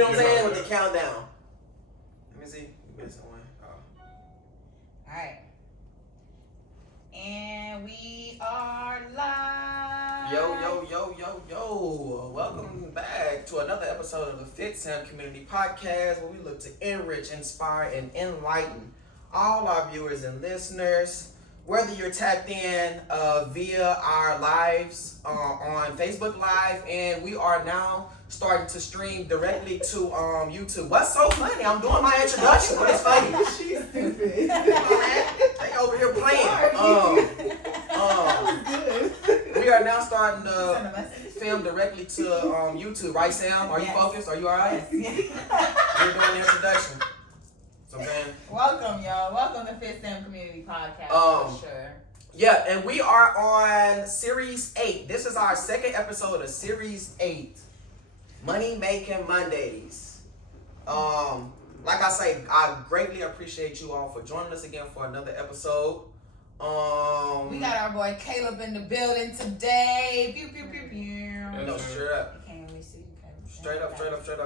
You know what I'm saying? With the countdown. Let me see. You missing one. Oh. Alright. And we are live. Yo. Welcome back to another episode of the FITSAM Community Podcast, where we look to enrich, inspire, and enlighten all our viewers and listeners. Whether you're tapped in via our lives on Facebook Live, and we are now starting to stream directly to YouTube. What's so funny? I'm doing my introduction. What's funny? She's stupid. They over here playing. We are now starting to film directly to YouTube. Right, Sam? Are you focused? Are you all right? We're doing the introduction. So, man. Welcome, y'all. Welcome to FITSAM Community Podcast, for sure. Yeah, and we are on Series 8. This is our second episode of Series 8. Money Making Mondays. Like I say, I greatly appreciate you all for joining us again for another episode. We got our boy Caleb in the building today. Pew pew pew pew. No, straight up. You can't really see. Straight up.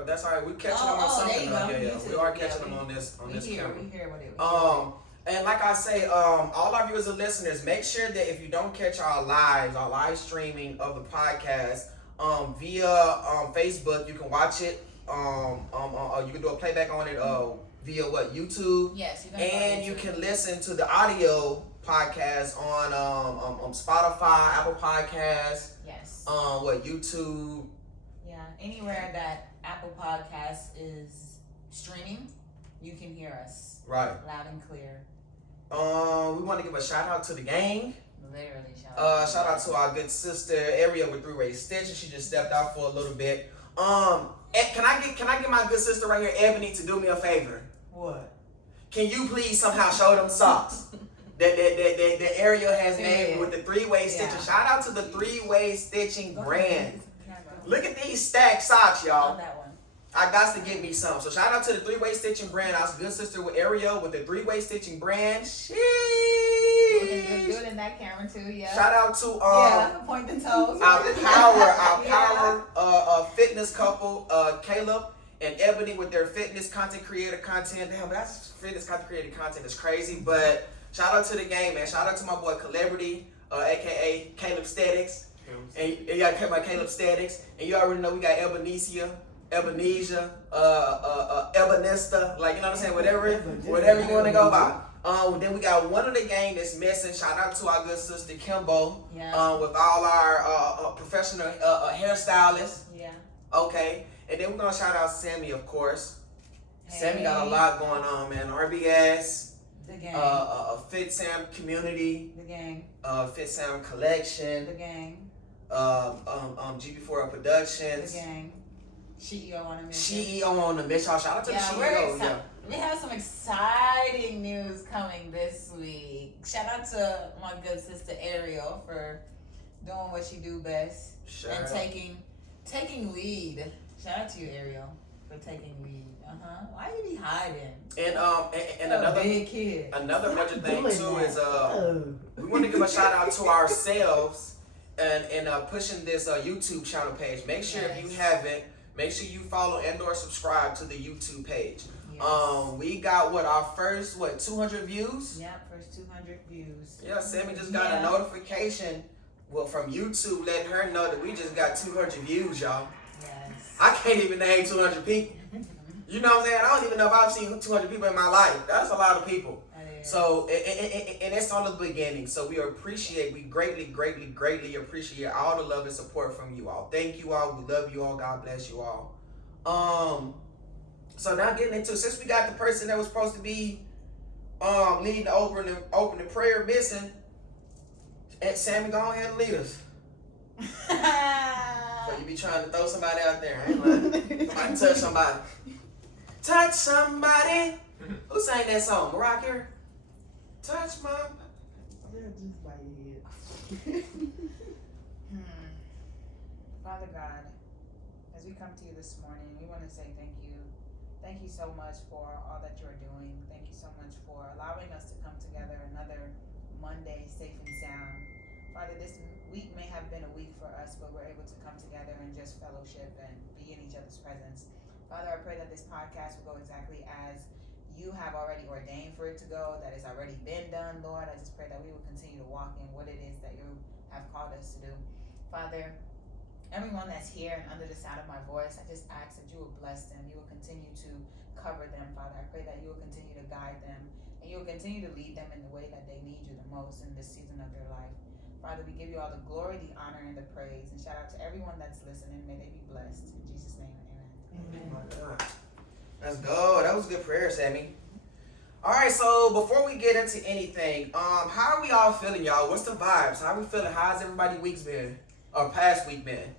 That's all right. We're catching them on something. Yeah. We are catching them on this camera. We hear what it was. And like I say, all our viewers and listeners, make sure that if you don't catch our live streaming of the podcast via Facebook, you can watch it. You can do a playback on it via YouTube. Yes, and you can listen to the audio podcast on Spotify, Apple Podcasts. Yes. YouTube. Yeah, anywhere that Apple Podcasts is streaming, you can hear us. Right. Loud and clear. We want to give a shout out to the gang. Literally shout out. To our good sister Ariel with three-way stitching. She just stepped out for a little bit. Can I get my good sister right here, Ebony, to do me a favor? What? Can you please somehow show them socks that Ariel has made with the three-way stitching? Shout out to the three-way stitching brand. Look at these stacked socks, y'all. That one. I got to get me some. So shout out to the three-way stitching brand. Our good sister with Ariel with the three-way stitching brand. Sheesh. Good in that camera too, yeah. Shout out to point the toes. our power fitness couple, Caleb and Ebony with their fitness content creator content. Damn, that's fitness content creator content is crazy. But shout out to the game, man. Shout out to my boy Celebrity, aka Caleb Statics. And you got my Caleb Statics. And you already know we got Ebenesia, Ebenesta, like, you know what I'm saying? Whatever you want to go by. Then we got one of the gang that's missing. Shout out to our good sister Kimbo. Yeah. With all our professional hairstylists. Yeah. Okay. And then we're gonna shout out Sammy, of course. Hey. Sammy got a lot going on, man. RBS. The gang. FITSAM community. The gang. FITSAM collection. The gang. GB4 Productions. The gang. CEO on a mission. CEO on the mission. Shout out to the CEO. We're excited. We have some exciting news coming this week. Shout out to my good sister Ariel for doing what she do best and taking lead. Shout out to you, Ariel, for taking lead. Why you be hiding? And another big kid. Another major thing too is we want to give a shout out to ourselves and pushing this YouTube channel page. Make sure if you haven't, make sure you follow and/or subscribe to the YouTube page. Yes. We got our first 200 views? Yeah, first 200 views. Yeah, Sammy just got a notification from YouTube letting her know that we just got 200 views, y'all. Yes. I can't even name 200 people. You know what I'm saying? I don't even know if I've seen 200 people in my life. That's a lot of people. So, and it's on the beginning. So we greatly appreciate all the love and support from you all. Thank you all. We love you all. God bless you all. So now getting into, since we got the person that was supposed to be leading the opening prayer missing, Sammy, go ahead and lead us. So you be trying to throw somebody out there. I ain't lying. Somebody touch somebody. Touch somebody. Who sang that song? Mariah? Touch my... Just my head. Father God, as we come to you this morning, we want to say thank you. Thank you so much for all that you're doing. Thank you so much for allowing us to come together another Monday safe and sound. Father, this week may have been a week for us, but we're able to come together and just fellowship and be in each other's presence. Father, I pray that this podcast will go exactly as you have already ordained for it to go, that it's already been done, Lord. I just pray that we will continue to walk in what it is that you have called us to do. Father, everyone that's here and under the sound of my voice, I just ask that you will bless them. You will continue to cover them, Father. I pray that you will continue to guide them and you will continue to lead them in the way that they need you the most in this season of their life. Father, we give you all the glory, the honor, and the praise. And shout out to everyone that's listening. May they be blessed. In Jesus' name, amen. Oh my God. Let's go. That was a good prayer, Sammy. All right, so before we get into anything, how are we all feeling, y'all? What's the vibes? How are we feeling? How's everybody week's been? Or past week been?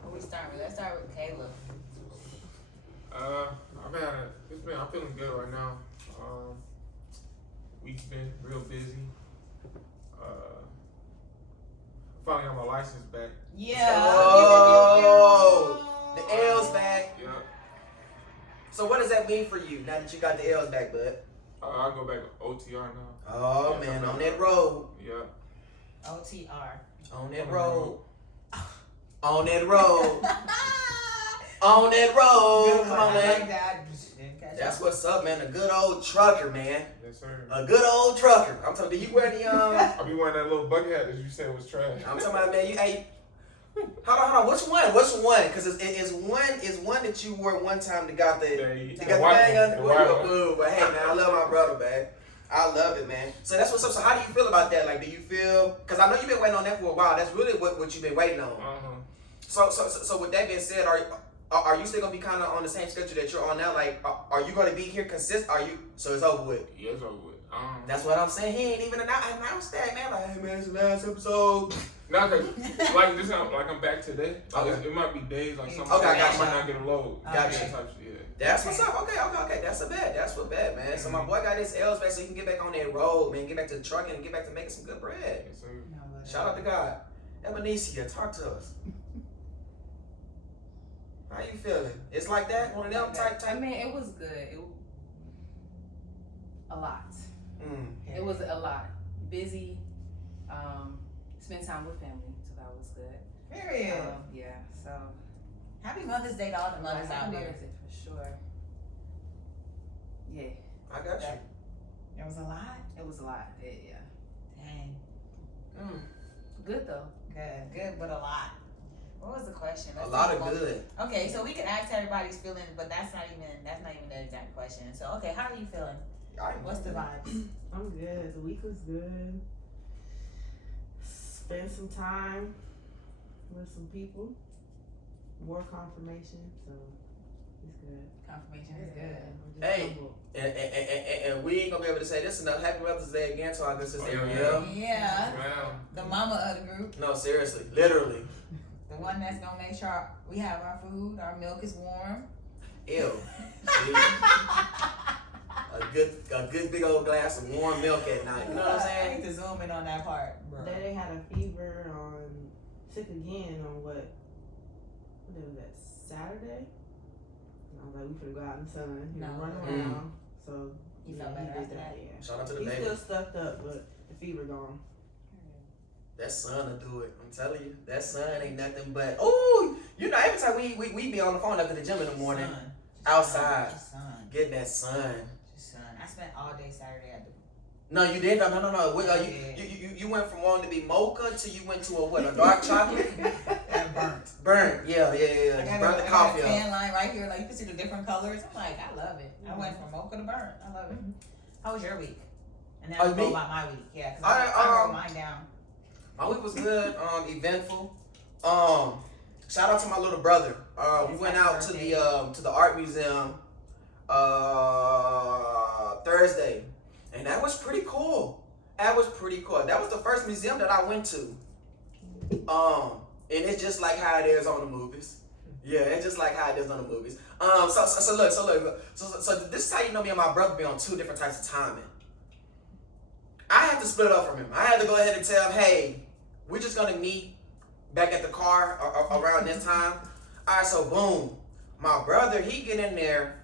Who we start with? Let's start with Caleb. I'm feeling good right now. Week's been real busy. Finally got my license back. Yeah. Oh, the L's back. Yeah. So what does that mean for you now that you got the L's back, bud? I go back to OTR now. Oh, Yeah, man, something on like that road. Yeah. OTR. On that road. On that road. On that road. Come on, man. That's what's up, man. A good old trucker, man. Yes, sir. A good old trucker. I'm talking. Do you wear the I be wearing that little bucket hat that you said was trash. I'm talking about, man. You hey. Hold on. Which one? Because it's one that you wore one time that got the white thing one, the white one. blue. But hey, man, I love my brother, man. I love it, man. So that's what's up. So how do you feel about that? Like, do you feel? Because I know you've been waiting on that for a while. That's really what you've been waiting on. So with that being said, are you still gonna be kind of on the same schedule that you're on now? Like, are you gonna be here consistent? So it's over with? Yeah, it's over with. That's what I'm saying. He ain't even announced that, man. Like, hey, man, it's the last episode. Not cause like this, I'm back today. Okay. It might be days like something. Okay, I got I you. might not get a load. Gotcha. That type of shit, yeah. That's what's up. Okay. That's a bet. That's what bet, man. So my boy got his L's back so he can get back on that road, man. Get back to the trucking and get back to making some good bread. Yes, sir. Shout out to God. Ebonicia, talk to us. How you feeling? It's like that? One of them type? I mean, it was good. A lot. It was a lot. Busy. Spent time with family, so that was good. Period. Yeah. So. Happy Mother's Day to all the mothers out there. Mother's Day for sure. Yeah. I got you. There was a lot. It was a lot. Yeah. Dang. Good though. Good, but a lot. What was the question? A lot of good. Okay, so we can ask everybody's feelings, but that's not even the exact question. So okay, how are you feeling? What's the vibes? I'm good. The week was good. Spent some time with some people. More confirmation, so it's good. Confirmation is good. I'm just Hey. humbled. And we ain't gonna be able to say this enough. Happy Mother's Day again to our good sister Ariel. Yeah. Wow. The mama of the group. No, seriously, literally. The one that's gonna make sure we have our food, our milk is warm. Ew. a good big old glass of warm milk at night. You know what I'm I saying? need to zoom in on that part, bro. Daddy had a fever sick again on what day was that, Saturday? And I was like, we finna go out in the sun, run around. So He felt better did after that? Yeah. Shout out to the He's baby. still stuffed up, but the fever gone. That sun will do it. I'm telling you, that sun ain't nothing but. Oh, you know, every time we be on the phone after the gym in the morning, Sun. outside, Just sun. getting that sun. Just sun. I spent all day Saturday at the. No, you did. No. You went from wanting to be mocha to you went to a dark chocolate. And burnt. Burnt. Yeah. I Just got burn a the coffee up. tan line right here, like you can see the different colors. I'm like, I love it. I went from mocha to burnt. I love it. How was your week? And then I'll go me? about my week. Yeah, because I I wrote mine down. My week was good. Eventful. Shout out to my little brother. We went out to the art museum Thursday, and that was pretty cool. That was the first museum that I went to. And it's just like how it is on the movies. Yeah, it's just like how it is on the movies. So look. So this is how you know me and my brother be on two different types of timing. I had to split up from him. I had to go ahead and tell him, hey, we're just gonna meet back at the car around this time. All right, so boom, my brother, he get in there,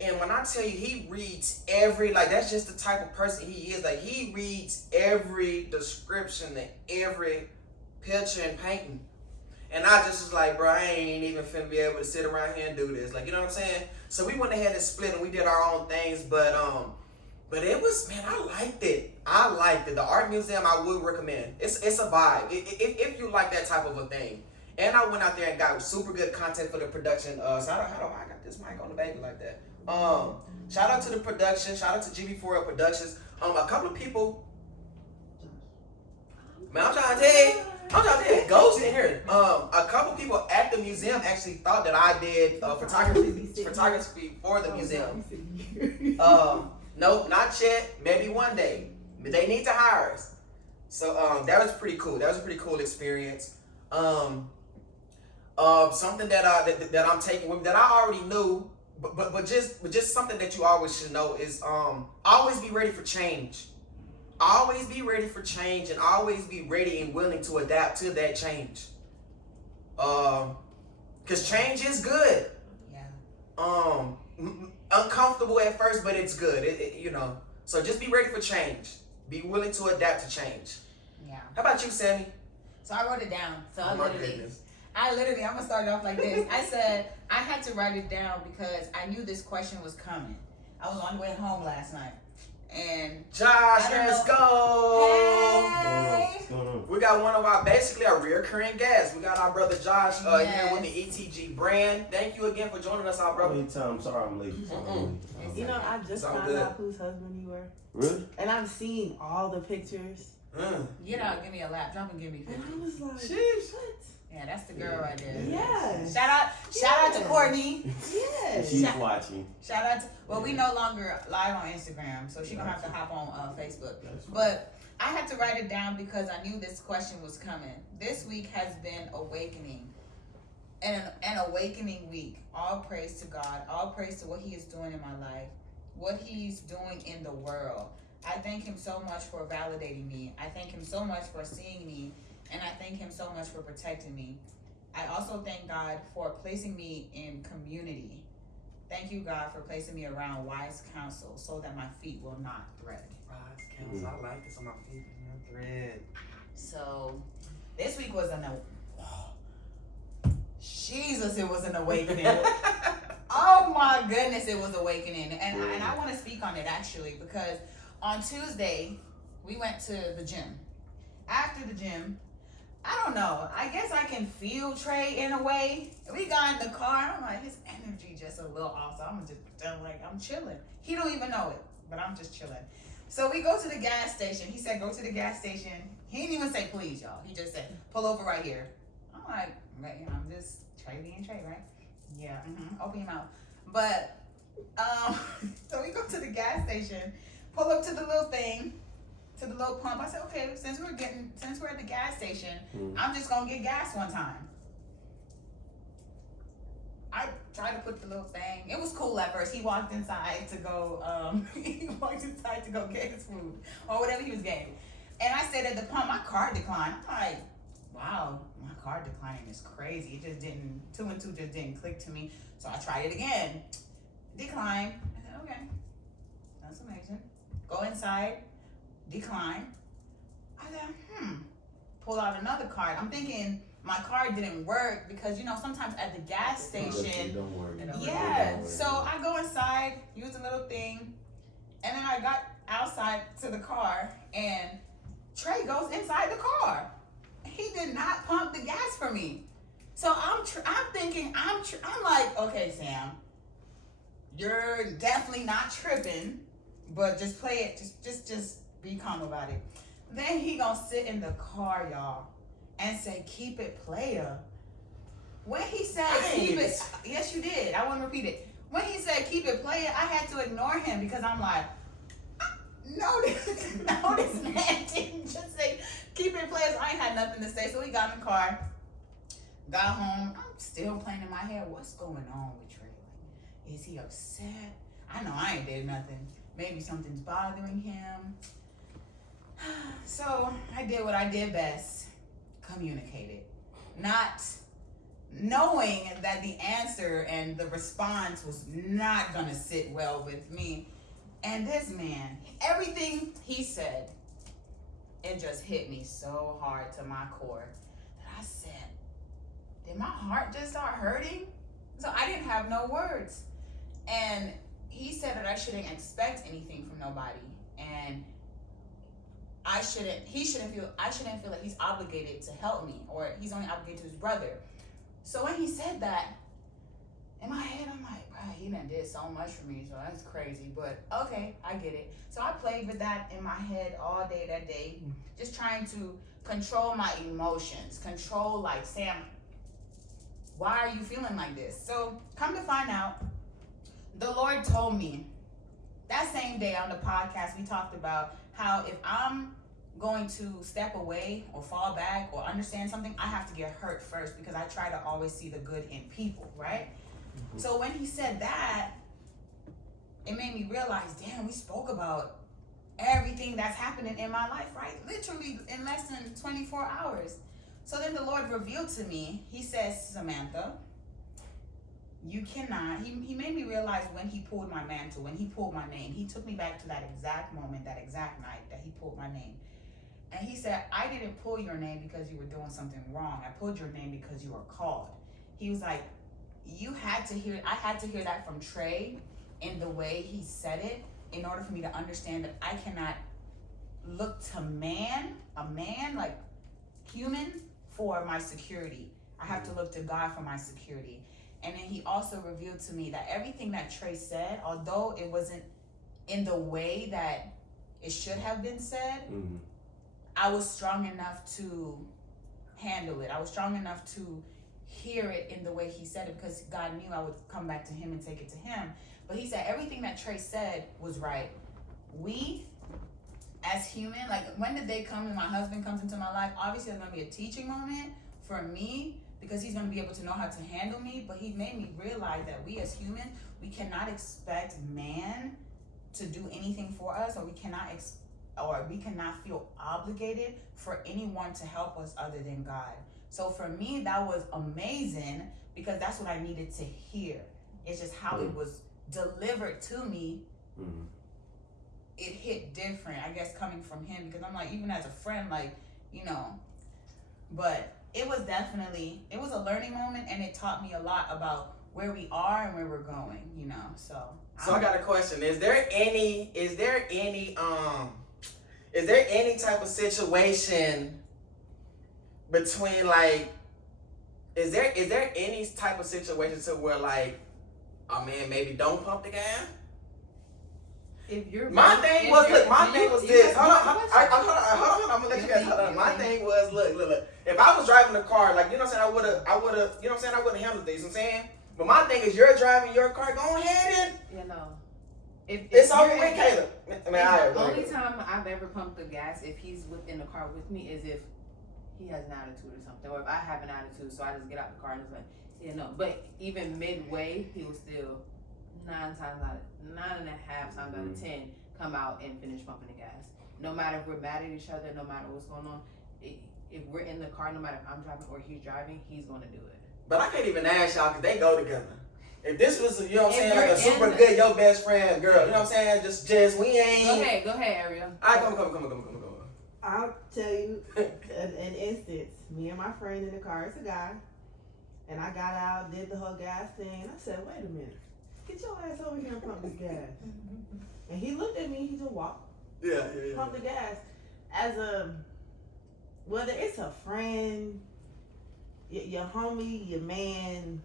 and when I tell you, he reads that's just the type of person he is. Like, he reads every description, every picture and painting. And I just was like, bro, I ain't even finna be able to sit around here and do this. Like, you know what I'm saying? So we went ahead and split and we did our own things, but it was, man, I liked it. I liked it. The art museum I would recommend. It's a vibe. If you like that type of a thing. And I went out there and got super good content for the production. So I got this mic on the baby like that. Shout out to the production. Shout out to GB4L Productions. A couple of people. Man, I'm trying to tell you, Ghost in here. A couple people at the museum actually thought that I did photography for the museum. Nope, not yet. Maybe one day. But they need to hire us. So that was pretty cool. That was a pretty cool experience. Something that I'm taking with me that I already knew, but just something that you always should know is always be ready for change. Always be ready for change and always be ready and willing to adapt to that change. Cause change is good. Yeah. Uncomfortable at first, but it's good. You know. So just be ready for change. Be willing to adapt to change. Yeah. How about you, Sammy? So I wrote it down. So Oh my goodness. I'm gonna start it off like this. I said I had to write it down because I knew this question was coming. I was on the way home last night, and Josh, let's go. Hey. What's going on? We got one of our basically our recurring guests. We got our brother Josh here Yes. with the ETG brand. Thank you again for joining us, our brother. Anytime. Sorry I'm late. You know, I just Sound found good. out whose husband you were. Really? And I'm seeing all the pictures. Get out, give me a lap, drop and give me 50. And I was like, Sheesh. what? Yeah, that's the girl right there. Yeah. Shout out to Courtney. Yes. She's watching. Shout out to, well, we no longer live on Instagram, so she gonna have to hop on Facebook. But I had to write it down because I knew this question was coming. This week has been awakening. And an awakening week. All praise to God. All praise to what He is doing in my life. What He's doing in the world. I thank Him so much for validating me. I thank Him so much for seeing me. And I thank Him so much for protecting me. I also thank God for placing me in community. Thank you, God, for placing me around wise counsel so that my feet will not thread. Wise counsel. I like this on my feet. Thread. So this week was Jesus, it was an awakening. Oh my goodness, it was awakening. And I want to speak on it actually because on Tuesday, we went to the gym. After the gym, I don't know. I guess I can feel Trey in a way. We got in the car. I'm like, his energy just a little off. So I'm just pretend like I'm chilling. He don't even know it, but I'm just chilling. So we go to the gas station. He said, go to the gas station. He didn't even say, please, y'all. He just said, pull over right here. I'm like, I'm just Trey being Trey, right? Yeah, open your mouth. But, so we go to the gas station, pull up to the little thing, to the little pump. I said, okay, since we're at the gas station, I'm just gonna get gas one time. I tried to put the little thing. It was cool at first. He walked inside to go. Get his food or whatever he was getting. And I said at the pump, my card declined. I'm like, wow, my card declining is crazy. It just didn't. 2 and 2 just didn't click to me. So I tried it again. Decline. I said, okay, that's amazing. Go inside. Decline. I said, pull out another card. I'm thinking my card didn't work because, you know, sometimes at the gas station. Don't worry. Yeah. So I go inside, use a little thing, and then I got outside to the car, and Trey goes inside the car. He did not pump the gas for me. So I'm thinking, I'm like, okay, Sam, you're definitely not tripping, but just play it. Just be calm about it. Then he gonna sit in the car, y'all, and say, keep it player. When he said keep it, yes you did. I want to repeat it. When he said keep it player, I had to ignore him because I'm like, no, this man didn't just say keep it player. So I ain't had nothing to say. So we got in the car, got home. I'm still playing in my head, what's going on with Trey? Like, is he upset? I know I ain't did nothing. Maybe something's bothering him. So I did what I did best. Communicated. Not knowing that the answer and the response was not going to sit well with me. And this man, everything he said, it just hit me so hard to my core that I said, did my heart just start hurting? So I didn't have no words. And he said that I shouldn't expect anything from nobody. And I shouldn't feel like he's obligated to help me, or he's only obligated to his brother. So when he said that, in my head, I'm like, bro, he done did so much for me, so that's crazy. But okay, I get it. So I played with that in my head all day that day, just trying to control my emotions, control like, Sam, why are you feeling like this? So come to find out, the Lord told me that same day on the podcast, we talked about how if I'm going to step away or fall back or understand something, I have to get hurt first, because I try to always see the good in people, right? Mm-hmm. So when he said that, it made me realize, damn, we spoke about everything that's happening in my life, right? Literally in less than 24 hours. So then the Lord revealed to me, he says, Samantha, you cannot, he made me realize when he pulled my mantle, when he pulled my name, he took me back to that exact moment, that exact night that he pulled my name. And he said, I didn't pull your name because you were doing something wrong. I pulled your name because you were called. He was like, I had to hear that from Trey in the way he said it, in order for me to understand that I cannot look to a man, like human, for my security. I have to look to God for my security. And then he also revealed to me that everything that Trey said, although it wasn't in the way that it should have been said, I was strong enough to handle it. I was strong enough to hear it in the way he said it, because God knew I would come back to him and take it to him. But he said everything that Trey said was right. We, as human, like when the day comes and my husband comes into my life, obviously it's going to be a teaching moment for me, because he's going to be able to know how to handle me. But he made me realize that we as humans, we cannot expect man to do anything for us, or we cannot feel obligated for anyone to help us other than God. So for me, that was amazing, because that's what I needed to hear. It's just how it was delivered to me. It hit different, I guess, coming from him, because I'm like, even as a friend, like, you know, but it was a learning moment, and it taught me a lot about where we are and where we're going, you know. So I got a question. Is there any type of situation between, like, is there any type of situation to where, like, oh man, maybe don't pump the gas? If you're my thing was this. Hold on, I'm gonna let you guys hold on. My thing was, look. If I was driving the car, like, you know what I'm saying, I would've, you know what I'm saying, I would've handled this, you know what I'm saying? But my thing is, you're driving your car, go ahead and, you know, if it's over with, Caleb. I mean, the only time I've ever pumped the gas, if he's within the car with me, is if he has an attitude or something, or if I have an attitude, so I just get out the car and it's like, you know. But even midway, he will still 9.5 times out of 10 come out and finish pumping the gas. No matter if we're mad at each other, no matter what's going on, if we're in the car, no matter if I'm driving or he's driving, he's going to do it. But I can't even ask y'all, because they go together. If this was, you know what I'm saying, like a super good, your best friend girl, you know what I'm saying, just we ain't. Go ahead, Ariel. All right, come. I'll tell you an instance. Me and my friend in the car, it's a guy, and I got out, did the whole gas thing, and I said, wait a minute, get your ass over here and pump this gas. And he looked at me, he just walked. Yeah. Pump the gas. Whether it's a friend, your homie, your man,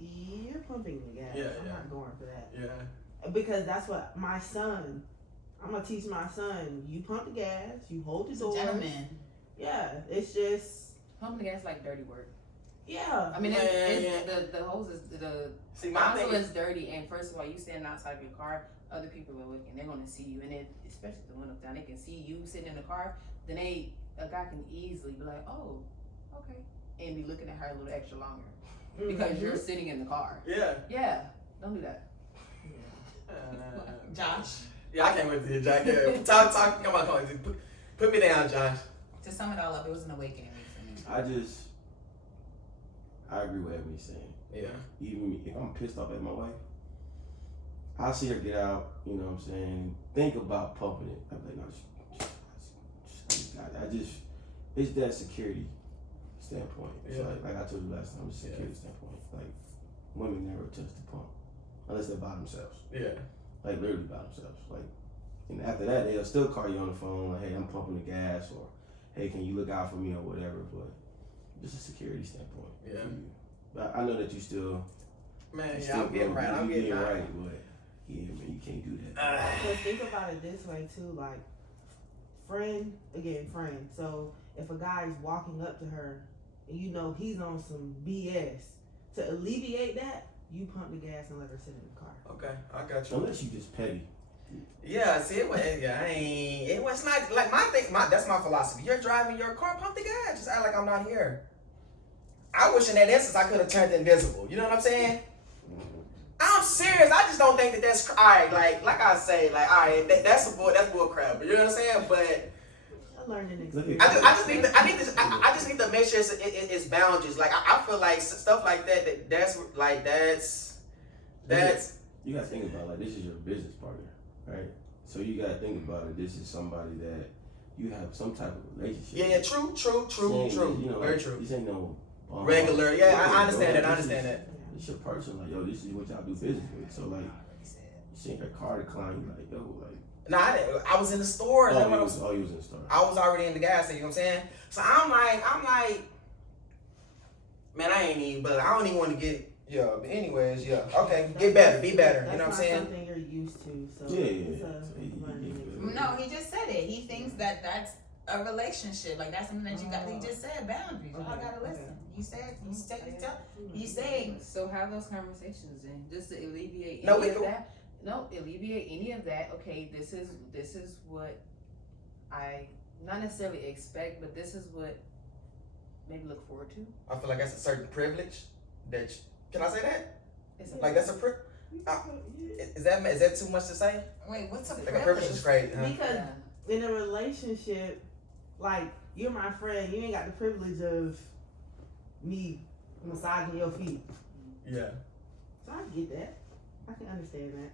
you're pumping the gas. I'm not going for that. Yeah. Because that's what my son, I'm going to teach my son, you pump the gas, you hold the door. Gentlemen. Yeah, it's just. Pumping the gas is like dirty work. Yeah. I mean, the hose is, the nozzle is dirty, and first of all, you standing outside of your car, other people are looking, they're going to see you, and then, especially if the window down, they can see you sitting in the car, then a guy can easily be like, oh, okay, and be looking at her a little extra longer, because you're sitting in the car. Yeah, don't do that. Josh? Yeah, I can't wait to hear Josh. Yeah. Talk, come on, put me down, Josh. To sum it all up, it was an awakening for me. I agree with everything he's saying. Yeah. Even if I'm pissed off at my wife, I'll see her get out, you know what I'm saying, think about pumping it. I'm like, no, it's that security. It's standpoint. It's Yeah. like I told you last time, it's a security standpoint. Like, women never touch the pump unless they're by themselves. Yeah. Like, literally by themselves. Like, and after that, they'll still call you on the phone, like, hey, I'm pumping the gas, or hey, can you look out for me, or whatever. But just a security standpoint. Yeah. For you. But I know that you still. Man, you yeah, I'm getting right. I'm getting right. right. But yeah, man, you can't do that. But think about it this way too, like friend. So if a guy is walking up to her and you know he's on some BS, to alleviate that, you pump the gas and let her sit in the car. Okay, I got you. Unless you just petty. Yeah, see, it was not like that's my philosophy. You're driving your car, pump the gas. Just act like I'm not here. I wish in that instance I could have turned invisible. You know what I'm saying? I'm serious. I just don't think that that's all right. Like I say, like all right, that's bull crap. You know what I'm saying? But A learning experience. I just need to make sure it's boundaries. Like I feel like stuff like that's You gotta think about, like, this is your business partner, right? So you gotta think about it. This is somebody that you have some type of relationship. yeah, true. You know, Very like, true. This ain't no Regular, yeah, I understand that. I understand that. It's your person, like, yo, this is what y'all do business with. So like, you see her car decline, you like, yo, like. Nah, I was in the store. You was in the store. I was already in the gas station. You know what I'm saying? So I'm like, man, I ain't even. But I don't even want to get. Yeah. But anyways, yeah. Okay, get better, be better. You know what I'm saying? That's not something you're used to. So Yeah. it's a learning experience. No, he just said it. He thinks that that's a relationship. Like that's something that you got. He just said boundaries. Y'all gotta listen. You saying. So have those conversations and just to alleviate No, any we of do. that. No, alleviate any of that. Okay, this is what I not necessarily expect, but this is what maybe look forward to. I feel like that's a certain privilege. Can I say that? It's Like that's a is that too much to say? Wait, what's a Like privilege? a privilege is crazy. Huh? Because in a relationship, like you're my friend, you ain't got the privilege of me massaging your feet. Yeah. So I get that. I can understand that.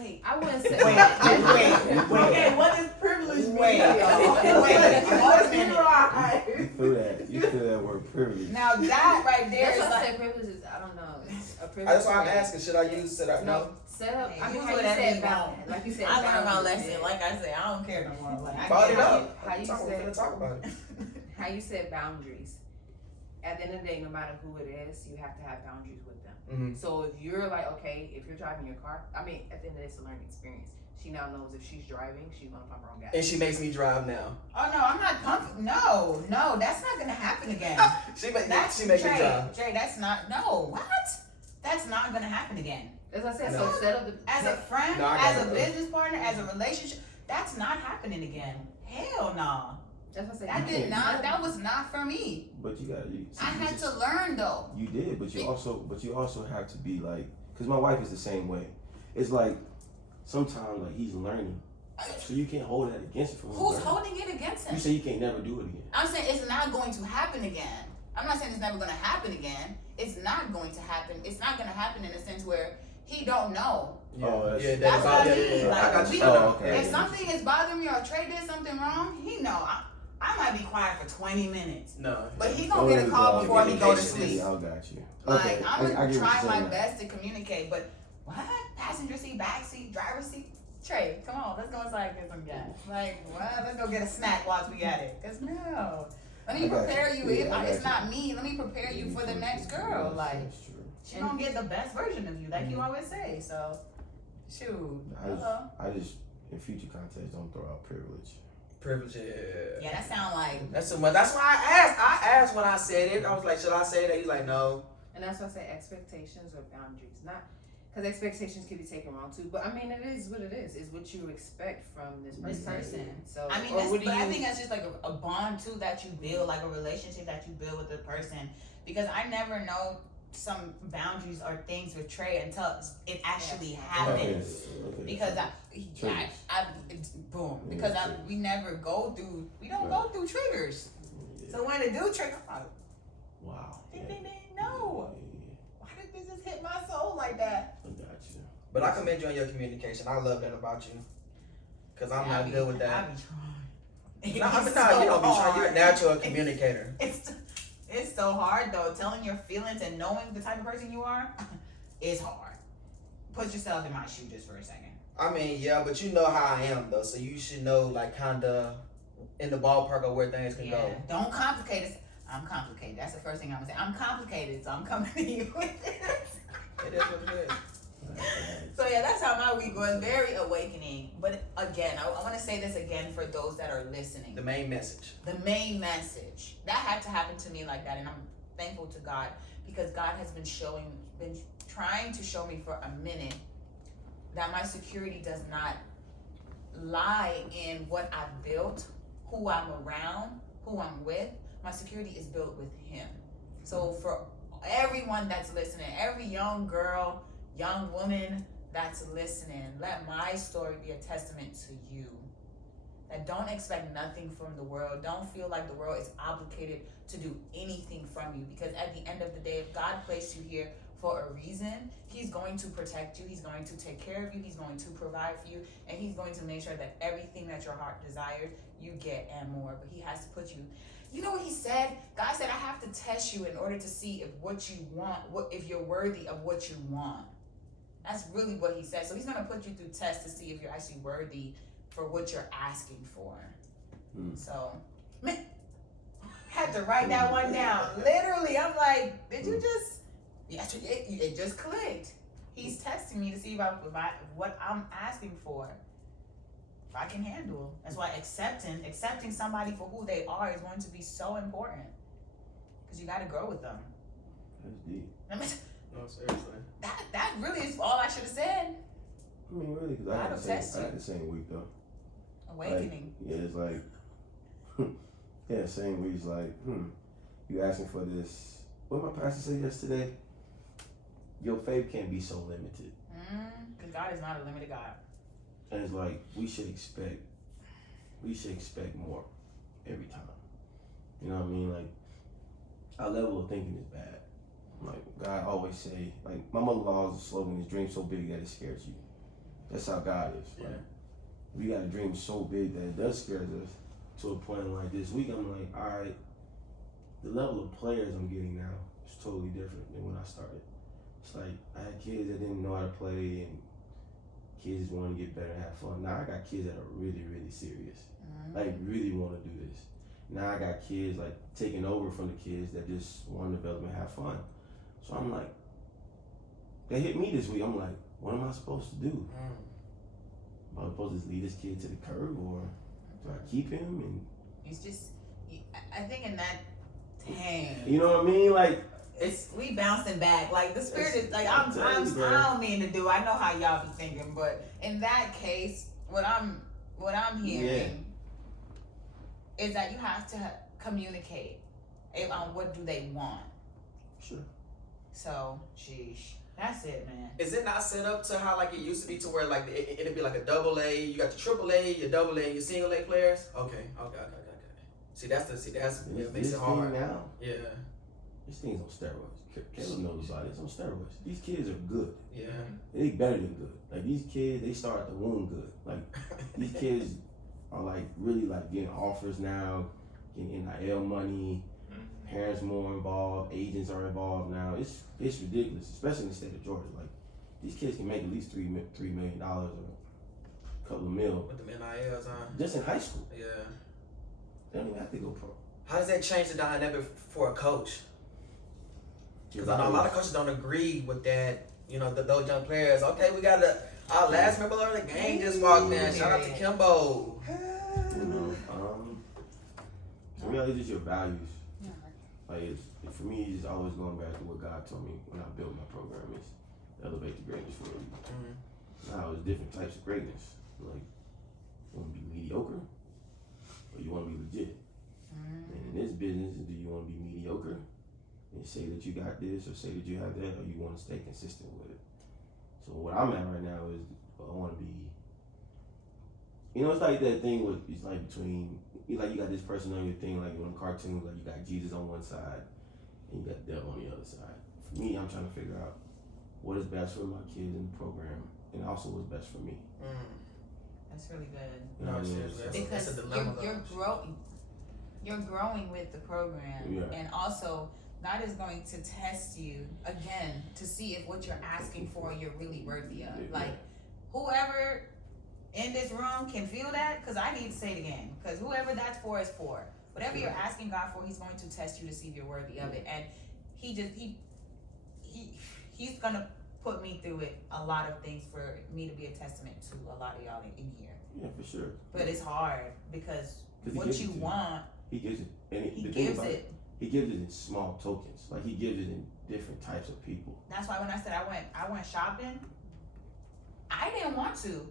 Wait, I wouldn't say Okay, what does privilege mean? Wait. What's right? You feel that word privilege. now that right there That's is what I like. say privilege is. I don't know. It's a privilege. That's why I'm asking. Should I use? Should I? No. Set up. I You mean, do how you whatever said you boundaries. want. Like you said, I learned my boundaries, lesson. yeah. Like I said, I don't care no more. Like I Brought get it up. How you We're said gonna talk about it. how you said boundaries. At the end of the day, no matter who it is, you have to have boundaries with them. Mm-hmm. So if you're like, okay, if you're driving your car, I mean, at the end of the day, it's a learning experience. She now knows if she's driving, she's gonna pump her own gas. And she makes me drive now. Oh no, I'm not pumping. No, that's not gonna happen again. She makes me Trey, drive. Trey, that's not. No, what? That's not gonna happen again. As I said, No. so set up the As a friend, No, I as got a it. business partner, as a relationship, that's not happening again. Hell no. That's what I said. That did not. That was not for me. But you got I had to learn though. You did, but you also have to be like, because my wife is the same way. It's like sometimes like he's learning, so you can't hold that against him. Who's holding it against him? You say you can't never do it again. I'm saying it's not going to happen again. I'm not saying it's never going to happen again. It's not going to happen. It's not going to happen in a sense where he don't know. Yeah, Oh, that's- yeah, That's what I mean. I got Like, you. Oh, okay. If something is bothering me or Trey did something wrong, he know. I might be quiet for 20 minutes. No. But he gonna get a call before he go to sleep. I got you. Like, Okay, I'm I gonna get what try you're my saying. best to communicate, but what? Passenger seat, back seat, driver seat? Trey, come on, let's go inside and get some gas. Like, what? Let's go get a snack while we at it. Cause no. Let me I got prepare you. you. Yeah, If I got it's you. not me, let me prepare you for the next girl. Yes, Like, that's true. she gonna get the best version of you, like you always say. So, shoot. Hello. I just in future context don't throw out privilege. Privilege. Yeah. Yeah, that sound like. That's too much. That's why I asked. I asked when I said it. I was like, should I say that? He's like, no. And that's why I say expectations or boundaries. Not because expectations can be taken wrong too. But I mean, it is what it is. It's what you expect from this person. So I mean, or that's, what do but I you- think that's just like a bond too that you build, like a relationship that you build with the person. Because I never know some boundaries or things with Trey until it actually happens. Okay. Because it's boom. Because we never go through. We don't go through triggers. Yeah. So when it do trigger, I'm like, Wow. ding ding ding. No. Why did this just hit my soul like that? I got you. But I commend you on your communication. I love that about you. Because I'm I not be- good with I that. be trying. No, you don't be shy. You're a natural communicator. It's so hard though. Telling your feelings and knowing the type of person you are is hard. Put yourself in my shoe just for a second. I mean, yeah, but you know how I am though, so you should know like kinda in the ballpark of where things can go. Don't complicate it. I'm complicated. That's the first thing I'm gonna say. I'm complicated, so I'm coming to you with this. It is what it is. So yeah, that's how my week was. Very awakening. But again, I want to say this again for those that are listening. The main message. The main message. That had to happen to me like that, and I'm thankful to God because God has been trying to show me for a minute that my security does not lie in what I've built, who I'm around, who I'm with. My security is built with Him. So for everyone that's listening, every young girl, young woman that's listening, let my story be a testament to you. That don't expect nothing from the world. Don't feel like the world is obligated to do anything from you, because at the end of the day, if God placed you here for a reason, He's going to protect you, He's going to take care of you, He's going to provide for you, and He's going to make sure that everything that your heart desires, you get and more. But He has to put you. You know what He said? God said, I have to test you in order to see if what you want, if you're worthy of what you want. That's really what He said. So He's going to put you through tests to see if you're actually worthy for what you're asking for. So, man, had to write that one down. Literally, I'm like, did you just? Yeah, it just clicked. He's testing me to see if what I'm asking for, if I can handle. That's why accepting somebody for who they are is going to be so important, because you got to grow with them. That's deep. No, seriously. That really is all I should have said. I mean, really, because I had the same week though. Awakening. Like, yeah, it's like, yeah, same week. It's like, you asking for this. What my pastor said yesterday? Your faith can't be so limited. Because God is not a limited God. And it's like we should expect more every time. You know what I mean? Like our level of thinking is bad. Like God always say, like my mother-in-law's slogan is "Dream so big that it scares you." That's how God is. Yeah. Like, we got a dream so big that it does scare us to a point like this week. I'm like, all right, the level of players I'm getting now is totally different than when I started. It's like I had kids that didn't know how to play and kids just want to get better and have fun. Now I got kids that are really, really serious. Like really want to do this. Now I got kids like taking over from the kids that just want to develop and have fun. So I'm like, they hit me this week. I'm like, what am I supposed to do? Am I supposed to just lead this kid to the curb, or do I keep him? And It's just, I think in that, dang. you know what I mean? Like, We bouncing back. Like the spirit is like I don't mean to do. I know how y'all be thinking, but in that case, what I'm hearing is that you have to communicate on what do they want. sure. So, sheesh. That's it, man. Is it not set up to how like it used to be, to where like it'd be like a double A, you got your triple A, your double A, and your single A players? Okay. See, it makes it hard. Now, Yeah. this thing's on steroids. Caleb knows about it. It's on steroids. These kids are good. Yeah. They better than good. Like these kids, they start at the womb good. Like these kids are like really like getting offers now, getting NIL money. Parents more involved, agents are involved now. It's ridiculous, especially in the state of Georgia. Like these kids can make at least $3 million or a couple of mil. With them NILs on. Just in high school. Yeah. They don't even have to go pro. How does that change the dynamic for a coach? Because I know a lot of coaches don't agree with that. You know, those young players. Okay, we got our last member of the game just walked in. Shout out to Kimbo. You know, so really it's just your values. Like for me, it's always going back to what God told me when I built my program is elevate the greatness for me. Now it's different types of greatness. Like you want to be mediocre or you want to be legit. And in this business, do you want to be mediocre and say that you got this or say that you have that, or you want to stay consistent with it? So what I'm at right now is I want to be. You know, it's like that thing with it's like between. Like you got this person on your thing, like on the cartoons, like you got Jesus on one side and you got the devil on the other side. For me, I'm trying to figure out what is best for my kids in the program and also what's best for me. That's really good. You know what I mean? seriously, that's Because a dilemma. you're growing with the program, Yeah. and also God is going to test you again to see if what you're asking for you're really worthy of. Yeah. Like whoever in this room can feel that, because I need to say it again, because whoever that's for is for. Whatever you're asking God for, He's going to test you to see if you're worthy of it. And He's gonna put me through it, a lot of things for me to be a testament to a lot of y'all in here. Yeah, for sure. But it's hard because 'Cause he what gives you it to you. want, He gives it, and He the thing gives about it. He gives it in small tokens. Like he gives it in different types of people. That's why when I said I went shopping, I didn't want to.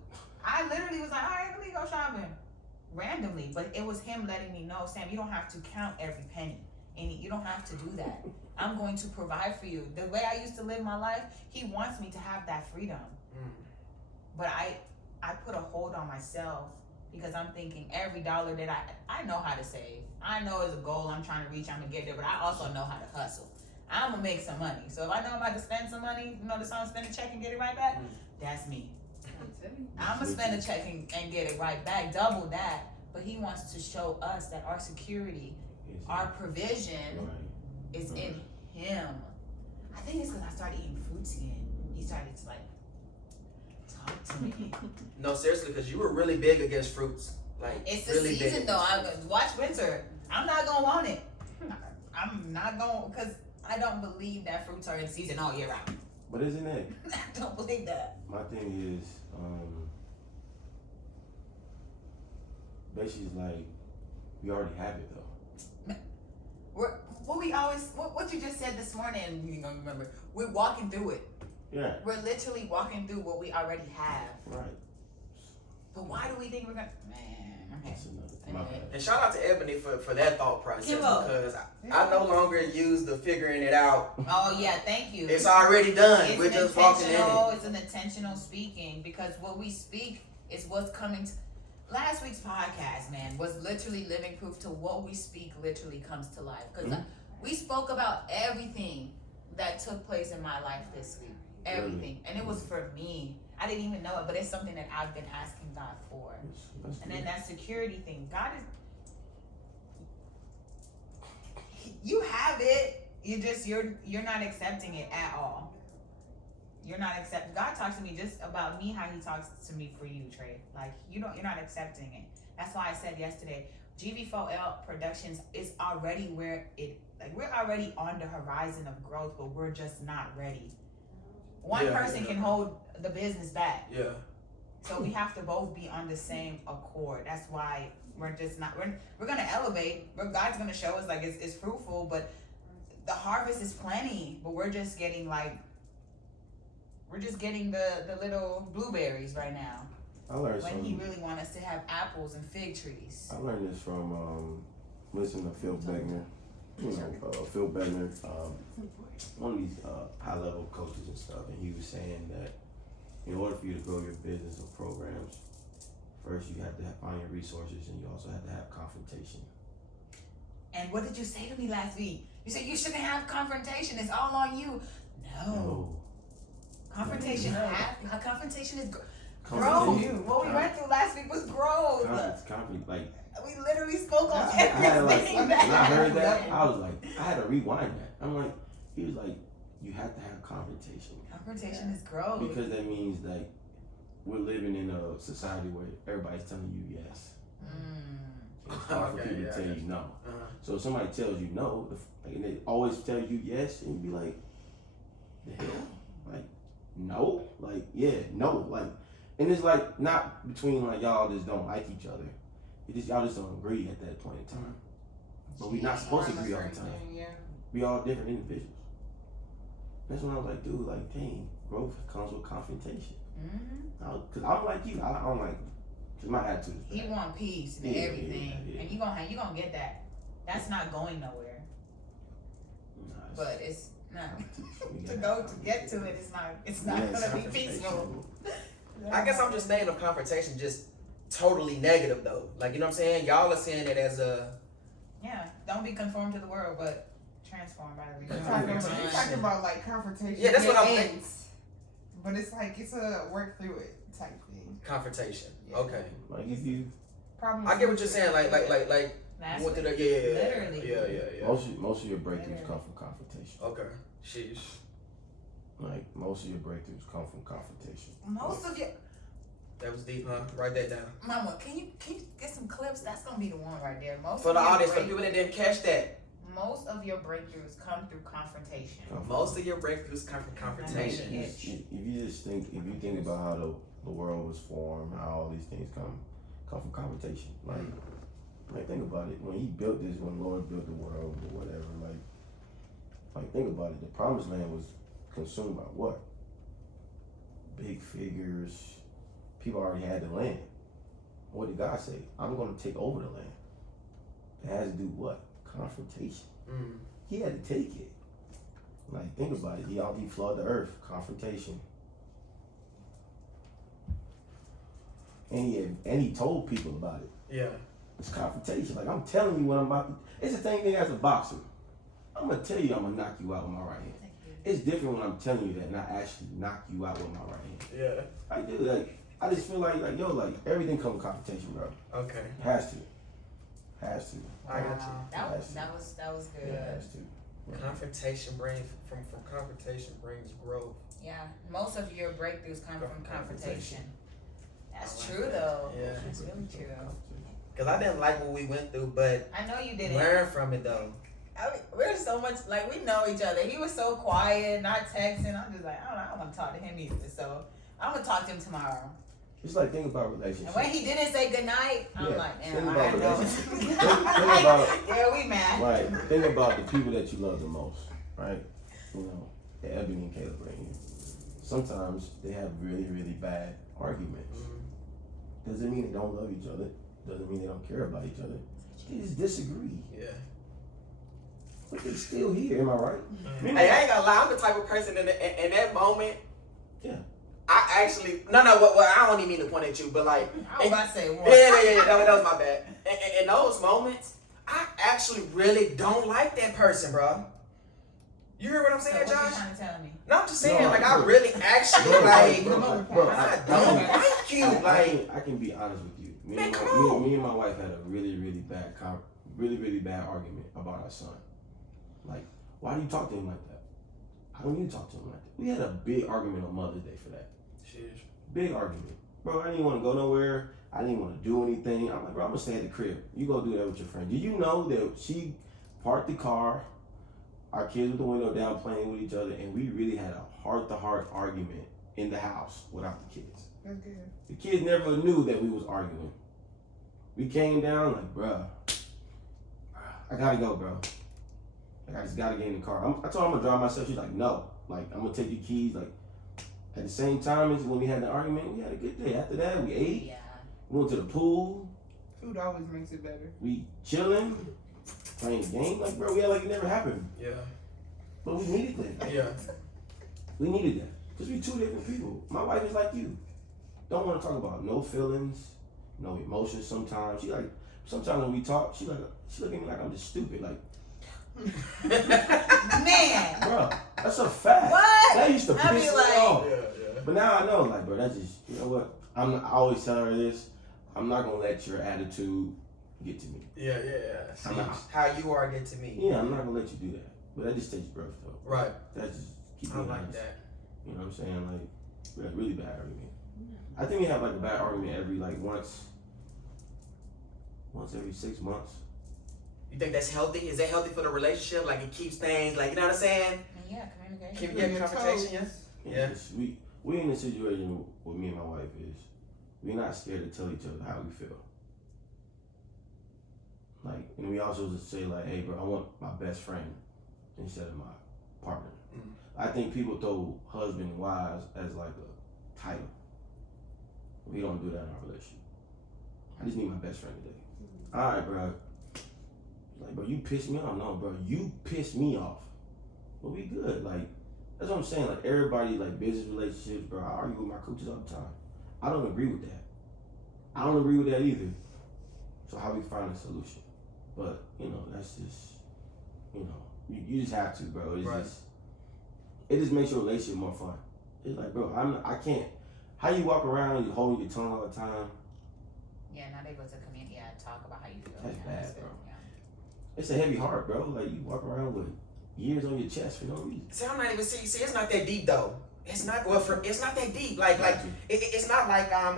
I literally was like, all right, let me go shopping randomly. But it was Him letting me know, Sam, you don't have to count every penny. And you don't have to do that. I'm going to provide for you. The way I used to live my life, He wants me to have that freedom. But I put a hold on myself because I'm thinking every dollar that I know how to save. I know it's a goal I'm trying to reach, I'm gonna get there, but I also know how to hustle. I'm gonna make some money. So if I know I'm about to spend some money, you know the song spend a check and get it right back, that's me. I'm gonna spend a check and get it right back, double that. But He wants to show us that our security, our provision Right. is in Him. I think it's because I started eating fruits again. He started to talk to me. No, seriously, because you were really big against fruits. Like It's the really season big though. against fruits. Watch winter. I'm not gonna want it. I'm not gonna, because I don't believe that fruits are in season all year round. But isn't it? I don't believe that. My thing is, basically, like we already have it though. What you just said this morning, you don't remember. We're walking through it. Yeah. We're literally walking through what we already have. Right. But why do we think we're gonna, man, okay. That's another. My bad. And shout out to Ebony for that thought process Kimbo. because I no longer use the figuring it out. Oh yeah, thank you. It's already done. It's We're just walking in it. It's an intentional speaking because what we speak is what's coming to. Last week's podcast, man, was literally living proof to what we speak literally comes to life. Because we spoke about everything that took place in my life this week. Everything. And it was for me. I didn't even know it, but it's something that I've been asking God for. That's And good. then that security thing. God is. You have it. You're not accepting it at all. You're not accepting. God talks to me just about me how He talks to me for you, Trey. Like you're not accepting it. That's why I said yesterday, GV4L Productions is already where it. Like we're already on the horizon of growth, but we're just not ready. One person can hold the business back. Yeah. So we have to both be on the same accord. That's why we're just not. We're gonna elevate. God's gonna show us like it's fruitful, but the harvest is plenty. But we're just getting the little blueberries right now. I learned When He something. really wants us to have apples and fig trees. I learned this from listening to Phil Beckner. Phil Beckner, one of these high level coaches and stuff, and he was saying that in order for you to grow your business or programs, first you have to find your resources, and you also have to have confrontation. And what did you say to me last week? You said you shouldn't have confrontation. It's all on you. No. Confrontation. Confrontation is growth. Confrontation. What we went through last week was growth. Like We literally spoke on I had everything. when I heard that, I was like, I had to rewind that. I'm like, he was like, you have to have confrontation. Confrontation is growth. Because that means like we're living in a society where everybody's telling you yes. It's hard for people to tell you no. So if somebody tells you no, and they always tell you yes, and you be like, the hell? Like, no? Like, yeah, no. Like, and it's like not between like y'all just don't like each other. Y'all just don't agree at that point in time. But we're not supposed to agree all the time. We all different individuals. That's when I was like, dude, like, dang, growth comes with confrontation. Cause I'm like you, I don't like, cause my attitude is bad. He want peace and everything, and you gonna get that. That's not going nowhere. But it's not to get to it. It's not gonna be peaceful. I guess I'm just thinking of confrontation just totally negative though. Like, you know what I'm saying? Y'all are saying it as a Don't be conformed to the world, but transformed by the renewal. Confrontation. You're talking about like confrontation. Yeah, that's what I'm that thinking. ends. But it's like it's a work through it type thing. Confrontation. Yeah. Okay. Like if you, Problem. I get what you're saying. Like That's you went through what- that. Yeah. literally. Yeah. most of your breakthroughs come from confrontation. Okay. Sheesh. Like most of your breakthroughs come from confrontation. Most of your That was deep, huh? Write that down. mama, can you get some clips? That's gonna be the one right there. Most For of the your audience, for the people that didn't catch that, most of your breakthroughs come through confrontation. most of your breakthroughs come from confrontation. If you think about how the world was formed, how all these things come from confrontation. Like think about it. When he built this, when Lord built the world or whatever, like think about it. The promised land was consumed by what? Big figures. People already had the land. What did God say? I'm going to take over the land. It has to do what? Confrontation. Mm. He had to take it. Like think about it. He flooded the earth. Confrontation. And he told people about it. Yeah. It's confrontation. Like I'm telling you what I'm about to. It's the same thing as a boxer. I'm gonna tell you I'm gonna knock you out with my right hand. It's different when I'm telling you that, not actually knock you out with my right hand. Yeah. I do. Like I just feel like everything comes with confrontation, bro. Okay. Has to. I got you. That was good. Yeah, has to. Yeah. Confrontation brings from confrontation brings growth. Yeah, most of your breakthroughs come from confrontation. That's I like true that. though. Yeah. That's really true. Cause I didn't like what we went through, but I know you didn't. learn from it though. I mean, we're so much like we know each other. He was so quiet, not texting. I'm just like, I don't want to talk to him either. So I'm gonna talk to him tomorrow. It's like think about And relationships. when he didn't say goodnight, I'm Yeah, like, think damn, about I know. relationships. Think about Yeah, we mad. Right. Think about the people that you love the most, right? You know, the Ebony and Caleb right here. Sometimes they have really, really bad arguments. Doesn't mean they don't love each other. Doesn't mean they don't care about each other. They just disagree. Yeah. But they're still here, am I right? Hey, I ain't gonna lie. I'm the type of person in that moment. Yeah. I actually no. Well, I don't even mean to point at you, but like. I was about to say what? Yeah. That was my bad. In those moments, I actually really don't like that person, bro. You hear what I'm So saying, what you Josh? trying to tell me? No, I'm just saying, No, like, I bro. really actually, Bro, like, bro, I don't like you, like. I can be honest with you. Me Man, and come my, on. me and my wife had a really, really bad argument about our son. Like, why do you talk to him like that? I don't need to talk to him like that. We had a big argument on Mother's Day for that. Big argument. Bro, I didn't want to go nowhere. I didn't want to do anything. I'm like, bro, I'm going to stay at the crib. You go do that with your friend. Did you know that she parked the car, our kids with the window down playing with each other, and we really had a heart-to-heart argument in the house without the kids. That's good. The kids never knew that we was arguing. We came down like, bruh, I gotta go, bro. Like, I just gotta get in the car. I told her I'm gonna drive myself. She's like, no. Like, I'm gonna take your keys. Like, at the same time as when we had the argument, we had a good day. After that, we ate. Yeah. We went to the pool. Food always makes it better. We chilling, playing the game. Like, bro, we had like it never happened. Yeah. But we needed that. Yeah. We needed that. Because we two different people. My wife is like you. Don't want to talk about no feelings, no emotions sometimes. Sometimes when we talk, she look at me like I'm just stupid. Like, Man. bro, that's a fact. What? That used to I be piss me like- off. Yeah. But now I know, like, bro, that's just, you know what? I always tell her this. I'm not going to let your attitude get to me. Yeah. See, I'm not. how you are get to me. Yeah, I'm not going to let you do that. But that just takes breath, though. Right. That's just keep I me like honest. that. You know what I'm saying? Like, we had a really bad argument. I think we have like a bad argument every like once every 6 months. You think that's healthy? Is that healthy for the relationship? Like, it keeps things, like, you know what I'm saying? Yeah, communication. Keep On getting your confrontation, toes. Yeah. It's- we in a situation with me and my wife is we're not scared to tell each other how we feel. Like, and we also just say like, hey bro, I want my best friend instead of my partner. Mm. I think people throw husband and wives as like a title. We don't do that in our relationship. I just need my best friend today. Alright, bro. Like, bro, you pissed me off. No, bro, you pissed me off. But we good. Like, that's what I'm saying. Like, everybody, like, business relationships, bro, I argue with my coaches all the time. I don't agree with that. I don't agree with that either. So how we find a solution? But, you know, that's just, you know, you just have to, bro. It's Right. just, it just makes your relationship more fun. It's like, bro, I can't. How you walk around, you holding your tongue all the time? Yeah, not able to communicate and talk about how you feel. That's Yeah, bad, good. bro. Yeah. It's a heavy heart, bro. Like you walk around with years on your chest for no reason. See, I'm not even see. It's not that deep though. It's not it's not that deep. It's not like I'm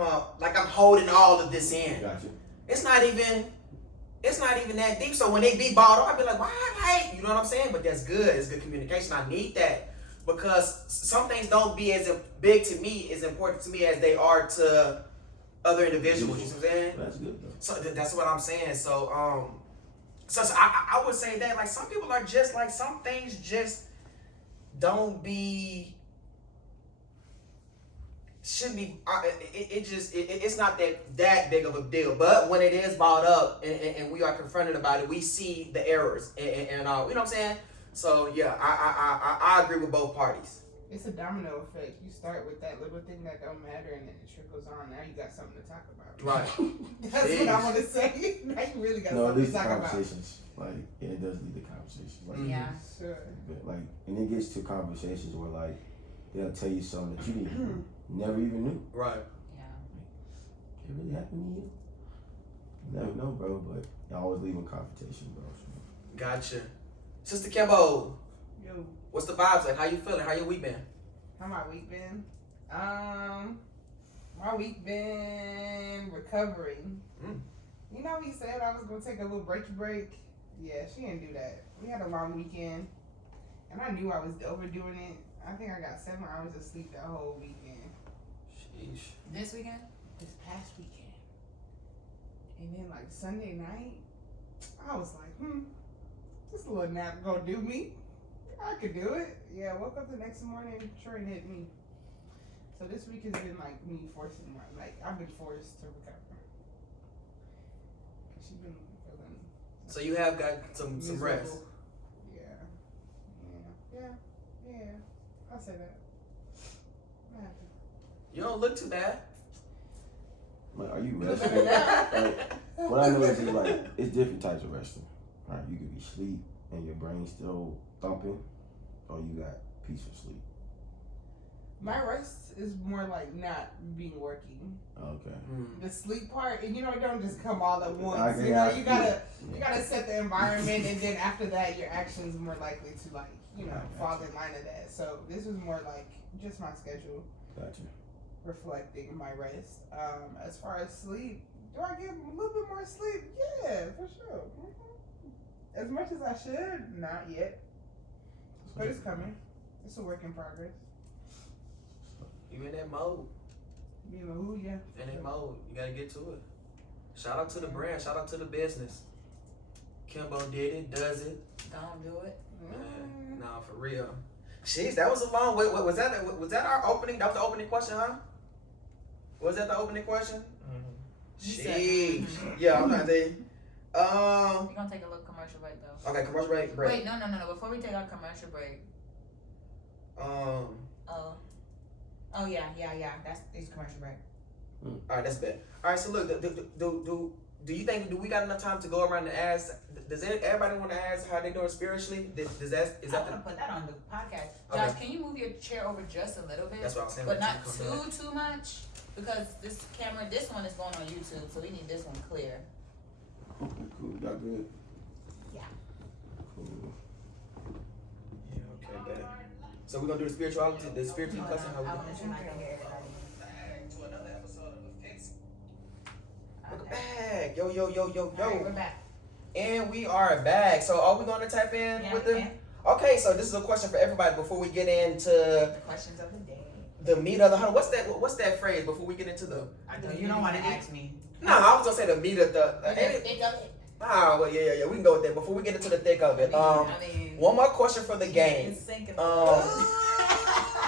holding all of this in. Gotcha. It's not even that deep. So when they be balled up, I be like, why? Like, you know what I'm saying? But that's good. It's good communication. I need that because some things don't be as big to me, as important to me as they are to other individuals. You know what I'm saying? That's good though. So that's what I'm saying. So I would say that like some people are just like some things just don't be. Shouldn't be. It's not that big of a deal. But when it is brought up and we are confronted about it, we see the errors and you know what I'm saying. So yeah, I agree with both parties. It's a domino effect. You start with that little thing that don't matter, and then it trickles on. Now you got something to talk about. Right. That's what I want to say. Now you really got No, it something leads to to talk about. conversations. Like it does lead to conversations. Like, Yeah. Sure. like, and it gets to conversations where like they'll tell you something that you never even knew. Right. Yeah. It really happened to you. You never know, bro. But you always leave in confrontation, bro. So. Gotcha. Sister Kimbo, Yo, what's the vibes like? How you feeling? How your week been? how my week been? My week been recovering. You know, he said I was gonna take a little break. Yeah, she didn't do that. We had a long weekend, and I knew I was overdoing it. I think I got 7 hours of sleep that whole weekend. Sheesh. This weekend? This past weekend. And then like Sunday night, I was like, this little nap gonna do me. I could do it. Yeah, woke up the next morning, sure it hit me. So this week has been like me forcing I've been forced to recover. Cause she's been feeling So you have got some miserable. rest. Yeah. I'll say that. I have to. You don't look too bad. Like, are you resting? Like, what I know is like it's different types of resting. Right, you could be asleep and your brain's still thumping, or you got peaceful sleep. My rest is more like not being working. Okay. The sleep part, and it don't just come all at once. Okay, You gotta set the environment, and then after that, your actions are more likely to fall in line of that. So this was more like just my schedule Gotcha. reflecting my rest. As far as sleep, do I get a little bit more sleep? Yeah, for sure. As much as I should, not yet, but it's coming. It's a work in progress. You in that mode. You know who? Yeah. In that mode. You gotta get to it. Shout out to the brand. Shout out to the business. Kimbo did it. Does it. Don't do it. Man, nah, for real. Jeez, that was a long way. Was that our opening? That was the opening question, huh? Was that the opening question? Sheesh. Yeah, I'm not there. We're gonna take a little commercial break though. Okay, commercial break. Wait, no. Before we take our commercial break. Oh yeah. That's it's commercial break. All right, that's bad. All right, so look, do you think we got enough time to go around and ask? Does everybody want to ask how they doing spiritually? I want to put that on the podcast. Okay. Josh, can you move your chair over just a little bit? That's what I'm saying. But not too much, because this one is going on YouTube, so we need this one clear. Okay, cool. Y'all good? Yeah. Cool. Yeah, okay, bad. So we're gonna do the spirituality cussing. How we I doing? want to hear everybody. Back to another episode of the Fix. Welcome Okay. back. Yo. All right, we're back. And we are back. So are we gonna tap in Yeah, with we them? can. Okay, so this is a question for everybody before we get into The questions of the day. the meat of the hunt. What's that phrase before we get into the? You don't want to ask me. No, I was gonna say the meat of the. Well, yeah. We can go with that before we get into the thick of it. One more question for the game.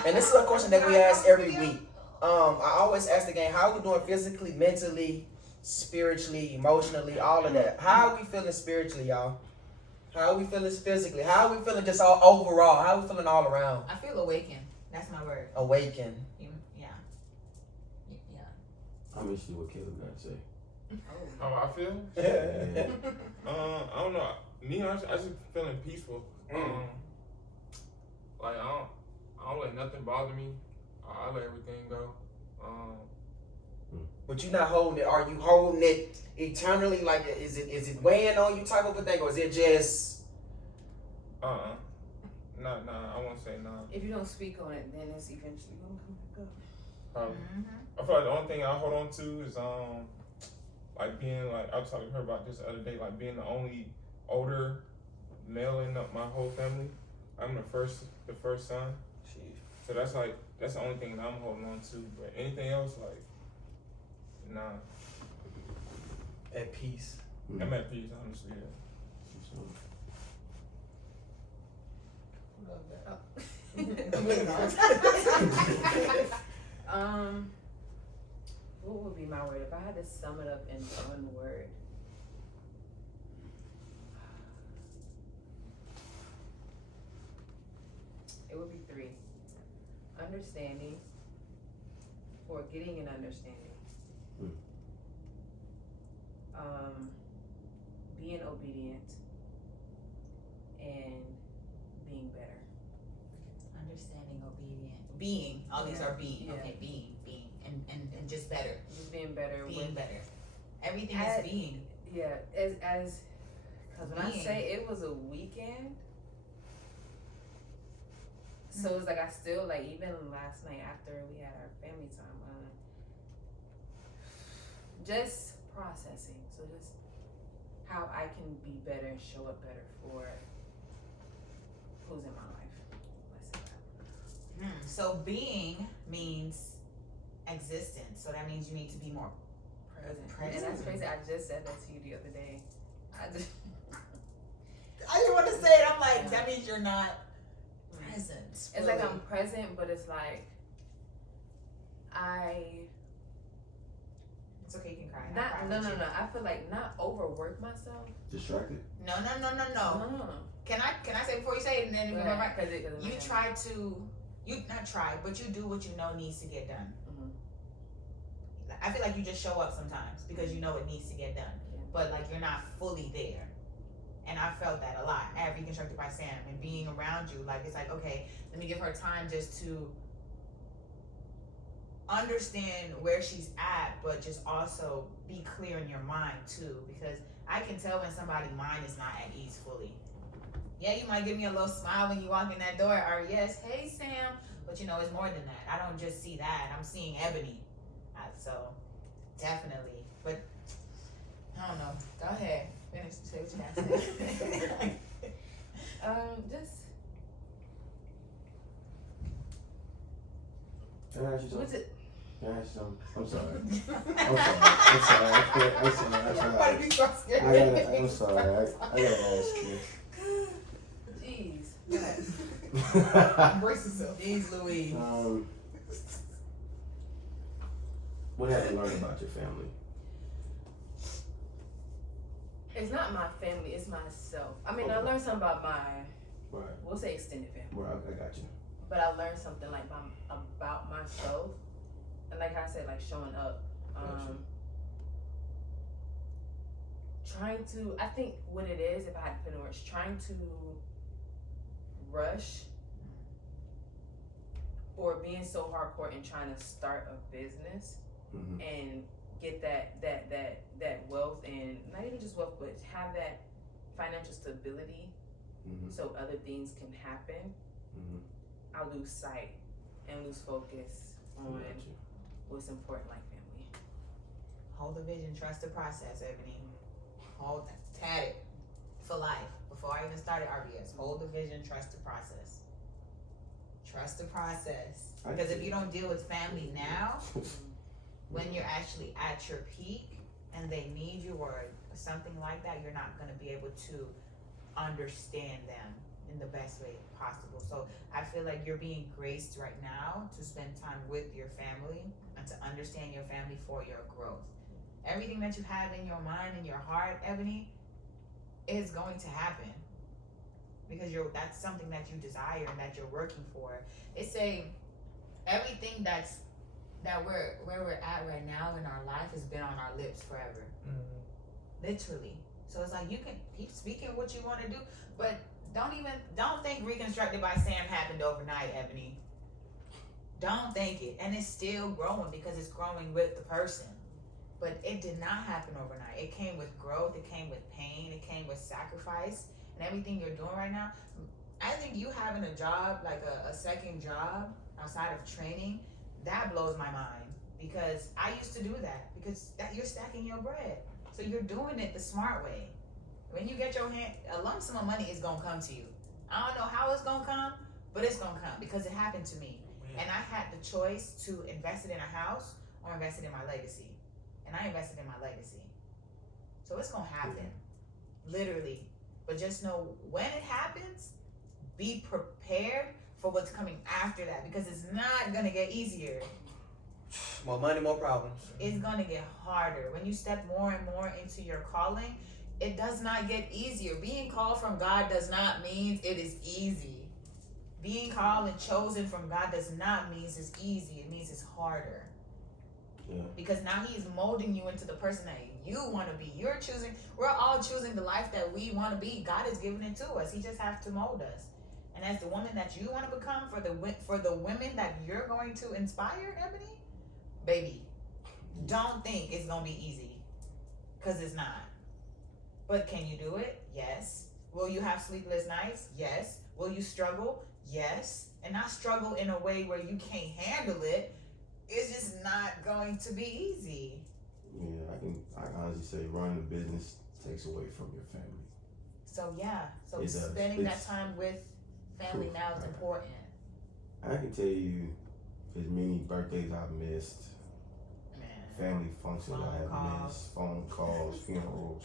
And this is a question that we ask every week. I always ask the game, how are we doing physically, mentally, spiritually, emotionally, all of that? How are we feeling spiritually, y'all? How are we feeling physically? How are we feeling just all overall? How are we feeling all around? I feel awakened. That's my word. Awaken. Yeah. I'm interested in what Caleb got to say. How I feel? Yeah. I don't know. Me, I just feeling peaceful. Like I don't let nothing bother me. I let everything go. But you're not holding it. Are you holding it eternally? Like, is it weighing on you type of a thing, or is it just? Nah, I won't say nah. If you don't speak on it, then it's eventually gonna come back up. Probably. Mm-hmm. I feel like the only thing I hold on to is like being like I was talking to her about this the other day, like being the only older male in my whole family. I'm the first son. So that's the only thing that I'm holding on to. But anything else, like, nah. At peace. I'm at peace, honestly. Yeah. What would be my word if I had to sum it up in one word? It would be 3. Understanding, or getting an understanding. Being obedient, and being better. Understanding, obedient, being. All these are being. Yeah. Okay, being, and just better. Just being better. Being better. Everything As- is being. Yeah, as because when I Being. say it was a weekend, so it's like I still like even last night after we had our family time, just processing. So just how I can be better and show up better for who's in my life. Let's say that. So being means existence. So that means you need to be more present. And that's crazy. I just said that to you the other day. I didn't want to say it. I'm like, that means you're not present. It's like I'm present, but it's like It's okay, you can cry. No. I feel like not overwork myself. Distracted? No. No. Can I say before you say it and then you go right? Cause You try to, you not try, but you do what you know needs to get done. I feel like you just show up sometimes because you know it needs to get done, but like you're not fully there. And I felt that a lot at Reconstructed by Sam and being around you. Like it's like, okay, let me give her time just to understand where she's at, but just also be clear in your mind too, because I can tell when somebody's mind is not at ease fully. Yeah, you might give me a little smile when you walk in that door, or yes, hey Sam, but you know it's more than that. I don't just see that. I'm seeing Ebony. So definitely, but I don't know. Go ahead. Finish. Say what you got to say. Just Can I ask you what's something? it? Can I ask you something? I'm sorry. Why do you so scared? I'm sorry. I gotta ask you. Jeez. Go ahead. Brace yourself. Jeez Louise. What have you learned about your family? It's not my family, it's myself. I mean, I learned something about Right. we'll say extended family. Right, I got you. But I learned something like about myself. And like I said, like showing up. Trying to, I think what it is, if I had to put in words, trying to rush or being so hardcore and trying to start a business and get that wealth, and not even just wealth, but have that financial stability so other things can happen. I'll lose sight and lose focus on what's important, like family. Hold the vision, trust the process, Ebony. Hold that, tat it for life. Before I even started RBS, hold the vision, trust the process. Trust the process. Because if you don't deal with family now, when you're actually at your peak and they need you or something like that, you're not going to be able to understand them in the best way possible. So I feel like you're being graced right now to spend time with your family and to understand your family for your growth. Everything that you have in your mind and your heart, Ebony, is going to happen because that's something that you desire and that you're working for. It's everything that where we're at right now in our life has been on our lips forever. Literally. So it's like you can keep speaking what you want to do, but don't think Reconstructed by Sam happened overnight, Ebony. Don't think it. And it's still growing because it's growing with the person. But it did not happen overnight. It came with growth, it came with pain, it came with sacrifice, and everything you're doing right now. I think you having a job, like a second job outside of training, that blows my mind. Because I used to do that. Because you're stacking your bread. So you're doing it the smart way. When you get your hand, a lump sum of money is gonna come to you. I don't know how it's gonna come, but it's gonna come because it happened to me. And I had the choice to invest it in a house or invest it in my legacy. And I invested in my legacy. So it's gonna happen. Literally. But just know when it happens, be prepared for what's coming after that because it's not gonna get easier. More money, more problems. It's gonna get harder. When you step more and more into your calling, it does not get easier. Being called from God does not mean it is easy. Being called and chosen from God does not mean it's easy. It means it's harder. Yeah. Because now He's molding you into the person that you want to be. You're choosing. We're all choosing the life that we want to be. God is giving it to us. He just has to mold us. And as the woman that you want to become, for the women that you're going to inspire, Ebony, baby, don't think it's gonna be easy, because it's not. But can you do it? Yes. Will you have sleepless nights? Yes. Will you struggle? Yes. And not struggle in a way where you can't handle it. It's just not going to be easy. Yeah, I can honestly say running a business takes away from your family. So yeah, so It does. spending that It's- time with family now is important. I can tell you as many birthdays I've missed, Man. family functions Phone I have calls. missed, phone calls, funerals.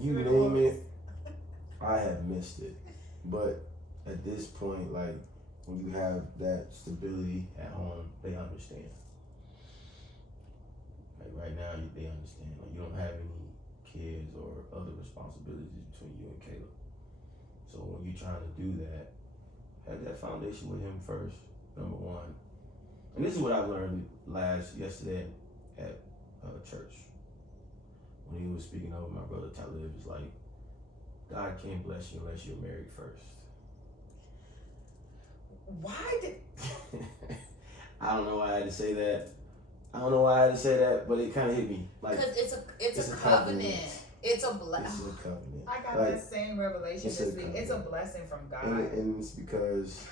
You name it, I have missed it. But at this point, like, when you have that stability at home, they understand. Like right now, they understand. Like you don't have any kids or other responsibilities between you and Caleb. So when you're trying to do that, have that foundation with him first, number one. And this is what I learned yesterday at church. When he was speaking over my brother Talib, it's like, God can't bless you unless you're married first. Why did I don't know why I had to say that. But it kind of hit me. Like, because it's a a covenant. covenant. It's a this blessing. is a covenant. I got Like, that same revelation it's this a week. It's a covenant. blessing from God. And it's because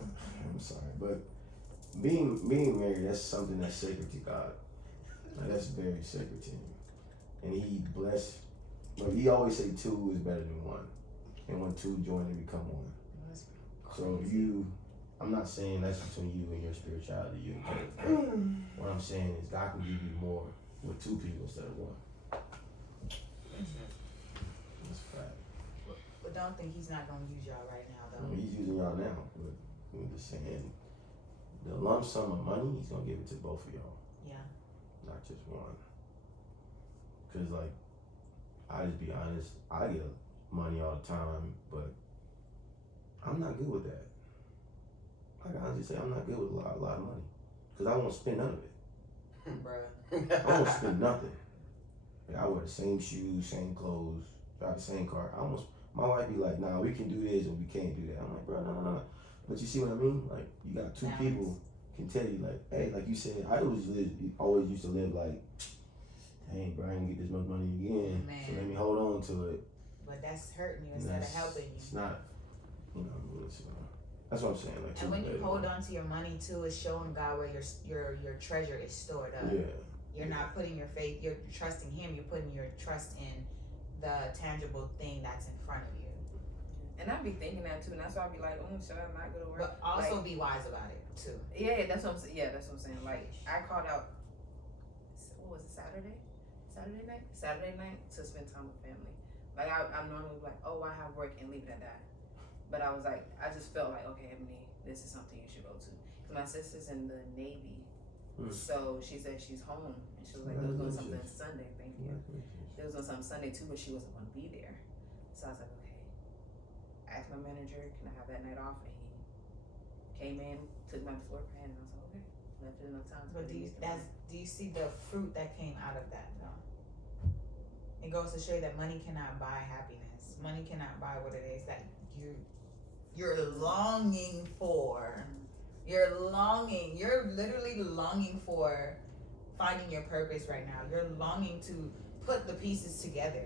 I'm sorry, but being married, that's something that's sacred to God. Like, that's very sacred to him. And he blessed, but he always say two is better than one. And when two join, they become one. So I'm not saying that's between you and your spirituality, you and Caleb. But what I'm saying is God can give you more with two people instead of one. That's a fact. But don't think He's not gonna use y'all right now, though. He's using y'all now, but I'm just saying the lump sum of money, he's gonna give it to both of y'all. Yeah. Not just one. Cause like, I just be honest, I get money all the time, but I'm not good with that. I can honestly say I'm not good with a lot of money. Cause I won't spend none of it. Bruh. I won't spend nothing. Like, I wear the same shoes, same clothes, drive the same car. My wife be like, nah, we can do this and we can't do that. I'm like, bro, no. But you see what I mean? Like, you got two Balance. people can tell you, like, hey, like you said, I always used to live like, dang, bro, I ain't get this much money again. Man. So let me hold on to it. But that's hurting you And instead of that's- helping you. It's not, that's what I'm saying. Like, And when you two hold better. on to your money too, it's showing God where your treasure is stored up. Yeah. You're not putting your faith, you're trusting Him, you're putting your trust in the tangible thing that's in front of you. And I be thinking that too, and that's why I be like, oh, should I not go to work? But also Like, be wise about it too. yeah, that's what I'm saying. Yeah, that's what I'm saying. Like, I called out. What was it? Saturday night to spend time with family. Like, I'm normally like, oh, I have work and leave it at that. But I was like, I just felt like, okay, Ebony, this is something you should go to. Cause my sister's in the Navy, so she said she's home, and she was like, they was doing something Sunday. Thank you. They was doing something Sunday too, but she wasn't going to be there. So I was like, okay. I asked my manager, can I have that night off? And he came in, took my floor plan, and I was like, okay. Left it enough time to But do release the money. you see the fruit that came out of that though? It goes to show you that money cannot buy happiness. Money cannot buy what it is that you're longing for. You're longing. You're literally longing for finding your purpose right now. You're longing to put the pieces together,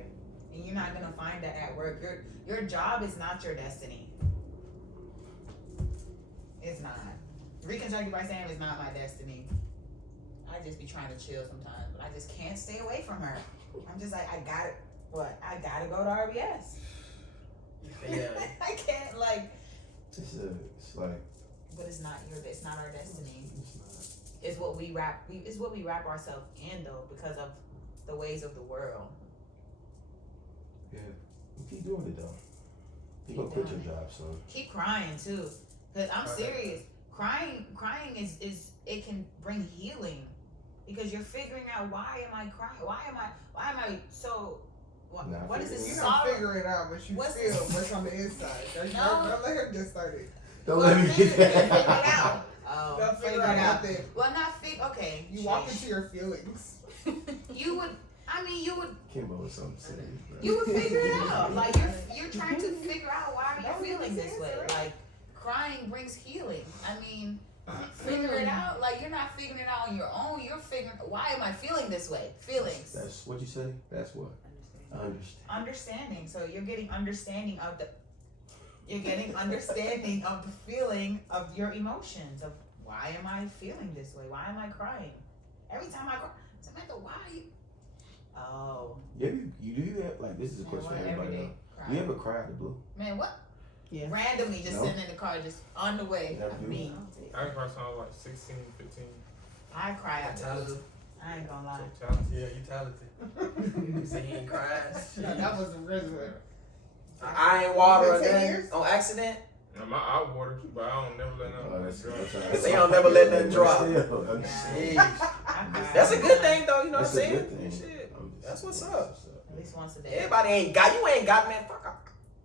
and you're not gonna find that at work. Your job is not your destiny. It's not. Reconstructed by Sam is not my destiny. I just be trying to chill sometimes, but I just can't stay away from her. I'm just like, I gotta go to RBS. Yeah. I can't like. It's like. But it's not our destiny. It's not. It's what we wrap ourselves in though, because of the ways of the world. Yeah. Keep doing it though. You gonna quit your job soon. Keep crying too, cause I'm serious. Crying is it can bring healing, because you're figuring out, why am I crying? Why am I so? What is this? You don't figure it out, but you What's feel this? what's on the inside. Don't let her get started. Don't let me get Figure it that. out. Oh, Don't figure out nothing. Well, okay. You walk into your feelings. You would. Kimbo was something serious, bro. You would figure it out. Like you're trying to figure out, why are you feeling this way? Like crying brings healing. I mean, figure it out. Like you're not figuring it out on your own. You're figuring, why am I feeling this way? Feelings. That's what you say? That's what? I understand. Understanding. So you're getting understanding of the feeling of your emotions, of why am I feeling this way? Why am I crying? Every time I cry, Samantha, why? Oh. Yeah, you do that. Like, this is a question for everybody though. You ever cry out the blue? Man, what? Yeah. Randomly just No? sitting in the car, just on the way. Never do. Me. I cried when I was like 16, 15. I cry out the Talented. blue. I ain't gonna lie. So talented. Yeah, you talented. You say he ain't crying. That was the original. I ain't water or 10 nothing years? on accident. I'm out water, but I don't never let nothing that's drop. He say he don't never let nothing drop. Still, I'm just saying. Jeez. That's a good thing though, you know what I'm That's a saying? good thing. Shit. I'm just That's what's saying, up. At least once a day. Everybody ain't got, man, fuck off.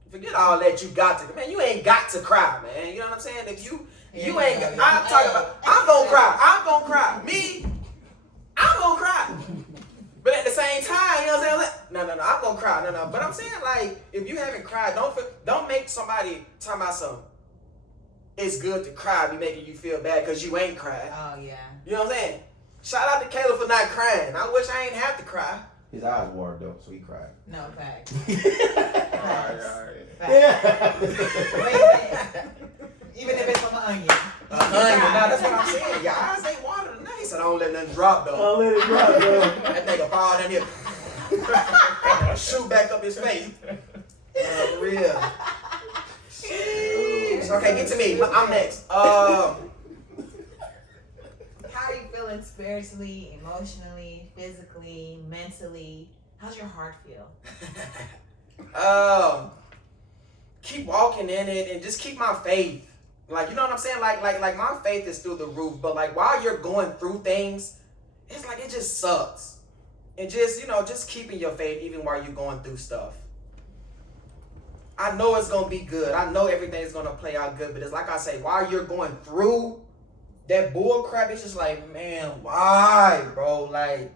Forget all that you got to, man, you ain't got to cry, man. You know what I'm saying? If you ain't, I'm talking about, I'm gonna cry. Me, I'm gonna cry. But at the same time, you know what I'm saying? No, I'm gonna cry. No. But I'm saying, like, if you haven't cried, don't make somebody talk about something. It's good to cry, be making you feel bad because you ain't cried. Oh yeah. You know what I'm saying? Shout out to Caleb for not crying. I wish I ain't have to cry. His eyes watered though, so he cried. No, facts. Alright. Even if it's from an onion. Nah, that's what I'm saying. Your eyes ain't watered enough. He said, I don't let nothing drop though. Don't let it drop, bro. That nigga fall down here. Shoot back up his face. Real. Okay, get to me. I'm next. How are you feeling spiritually, emotionally, physically, mentally? How's your heart feel? Keep walking in it and just keep my faith. Like, you know what I'm saying? Like my faith is through the roof, but like while you're going through things, it's like it just sucks. And just, just keeping your faith even while you're going through stuff. I know it's gonna be good. I know everything's gonna play out good, but it's like I say, while you're going through that bull crap, it's just like, man, why, bro? Like,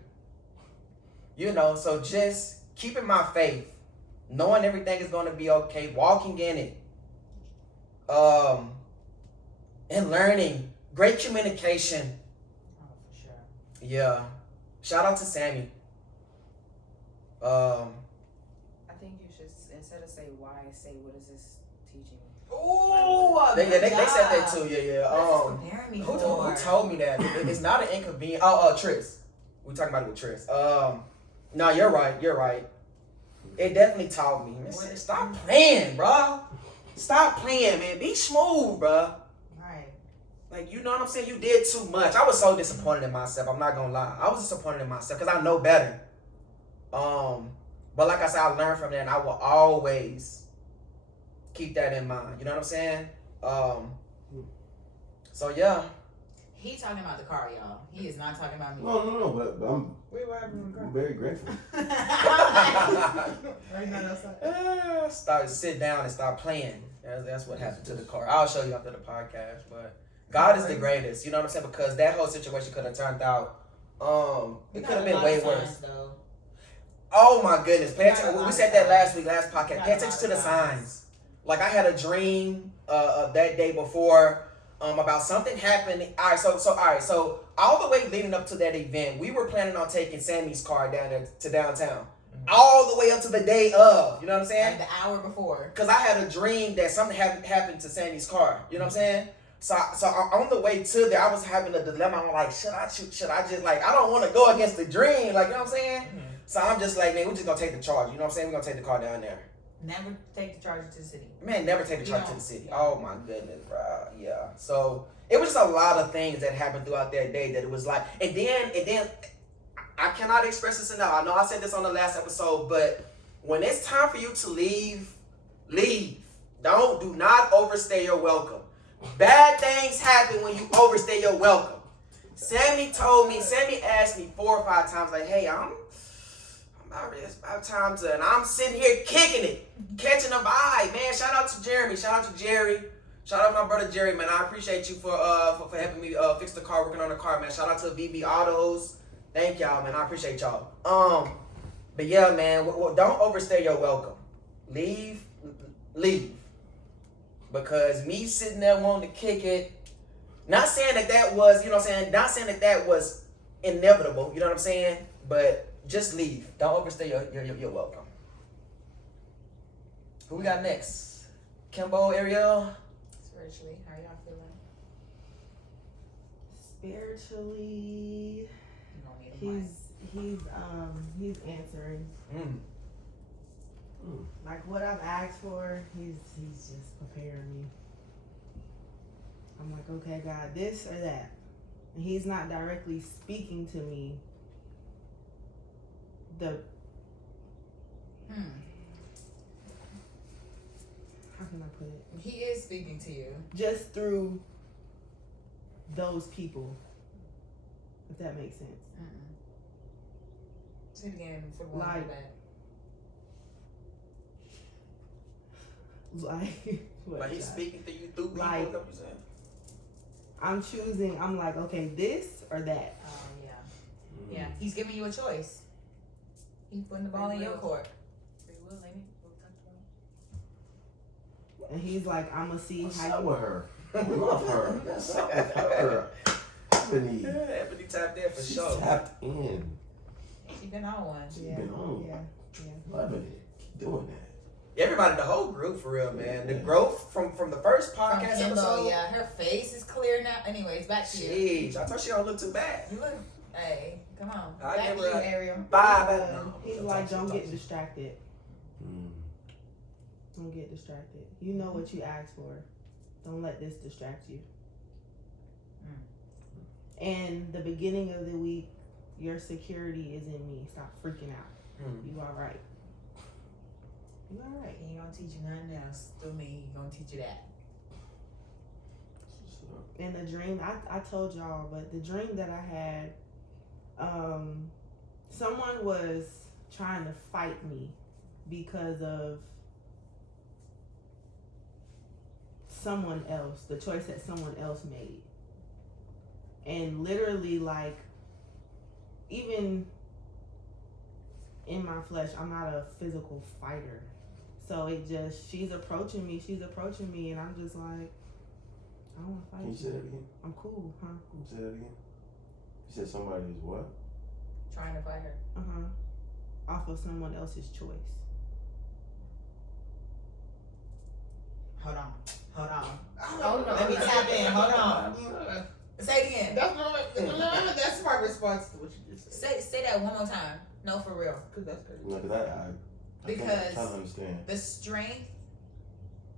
so just keeping my faith, knowing everything is gonna be okay, walking in it, and learning, great communication. Oh, for sure. Yeah, shout out to Sammy. I think you should, instead of say why, say what is this teaching me? Ooh, They said that too. Yeah. What is this preparing me Who for? told me that? It's not an inconvenience. Tris. We talking about it with Tris. No, you're right. It definitely taught me. Man, stop playing, bro. Stop playing, man. Be smooth, bro. Right. Like, you know what I'm saying? You did too much. I was so disappointed in myself. I'm not gonna lie. I was disappointed in myself because I know better. But like I said, I learned from that, and I will always keep that in mind. You know what I'm saying? So yeah. He talking about the car, y'all. He is not talking about me. No, but I'm Wait, what happened in the car? very grateful. Right now outside. Start sit down and start playing. That's what happened to the car. I'll show you after the podcast. But God is the greatest. You know what I'm saying? Because that whole situation could have turned out. It could have been way worse. Though. Oh my goodness! Pay We got a attention. lot We of said that signs. last podcast. We got Pay a attention lot to the of signs. signs. Like I had a dream that day before. about something happening. All right, so all the way leading up to that event, we were planning on taking Sammy's car down there to downtown. All the way up to the day of, you know what I'm saying? Like the hour before. Because I had a dream that something happened to Sammy's car, you know what I'm saying? So on the way to there, I was having a dilemma. I'm like, should I just, like, I don't want to go against the dream, like, you know what I'm saying? Mm-hmm. So I'm just like, man, we're just going to take the charge, you know what I'm saying? We're going to take the car down there. Never take the charger to the city. Man, never take the charger to the city. Oh, my goodness, bro. Yeah. So it was just a lot of things that happened throughout that day that it was like, and then, I cannot express this enough. I know I said this on the last episode, but when it's time for you to leave. Do not overstay your welcome. Bad things happen when you overstay your welcome. Sammy asked me 4 or 5 times, like, hey, it's about time to, and I'm sitting here kicking it, catching a vibe, man. Shout out to Jeremy. Shout out to Jerry. Shout out to my brother Jerry, man. I appreciate you for helping me fix the car, working on the car, man. Shout out to VB Autos. Thank y'all, man. I appreciate y'all. But yeah, man, don't overstay your welcome. Leave. Because me sitting there wanting to kick it, not saying that was, you know what I'm saying, not saying that was inevitable, you know what I'm saying, but just leave. Don't overstay your welcome. Who we got next? Kimbo, Ariel? Spiritually, how y'all feeling? Spiritually, he's answering. Like what I've asked for, he's just preparing me. I'm like, okay, God, this or that. And he's not directly speaking to me. How can I put it? He is speaking to you. Just through those people. If that makes sense. Say it again for one Like, that. Like he's speaking to you through people, like, what you saying? I'm choosing, I'm like, okay, this or that. Oh, yeah. Yeah, he's giving you a choice. He's putting the ball in your court. And he's like, I'm going to see What's how up you... with her? I love her. What's up with her? Ebony. Ebony tapped in for She's sure. tapped in. She been on one. She's been on. Yeah. Loving it. Keep doing that. Everybody, the whole group for real, man. The growth from the first podcast Kimbo, episode. yeah, her face is clear now. Anyways, back to you. Jeez, I thought she don't look too bad. You look, hey, come on. I Back give to her you, a Ariel. 5. He's like, don't get distracted. Don't get distracted. You know what you asked for. Don't let this distract you. And the beginning of the week, your security is in me. Stop freaking out. You all right. You all right. He ain't gonna teach you nothing else through me. He gonna teach you that. In the dream, I told y'all, but the dream that I had, someone was trying to fight me because of someone else, the choice that someone else made. And literally, like, even in my flesh, I'm not a physical fighter. So it just, she's approaching me, and I'm just like, I don't want to fight. Can you say that again? I'm cool, huh? Can you say that again? You said somebody is what? Trying to fight her. Off of someone else's choice. Hold on. Hold on. Let me tap in. Hold on. Say it again. That's my response to what you just said. Say that one more time. No, for real. Because that's crazy. No, I Because can't understand. the strength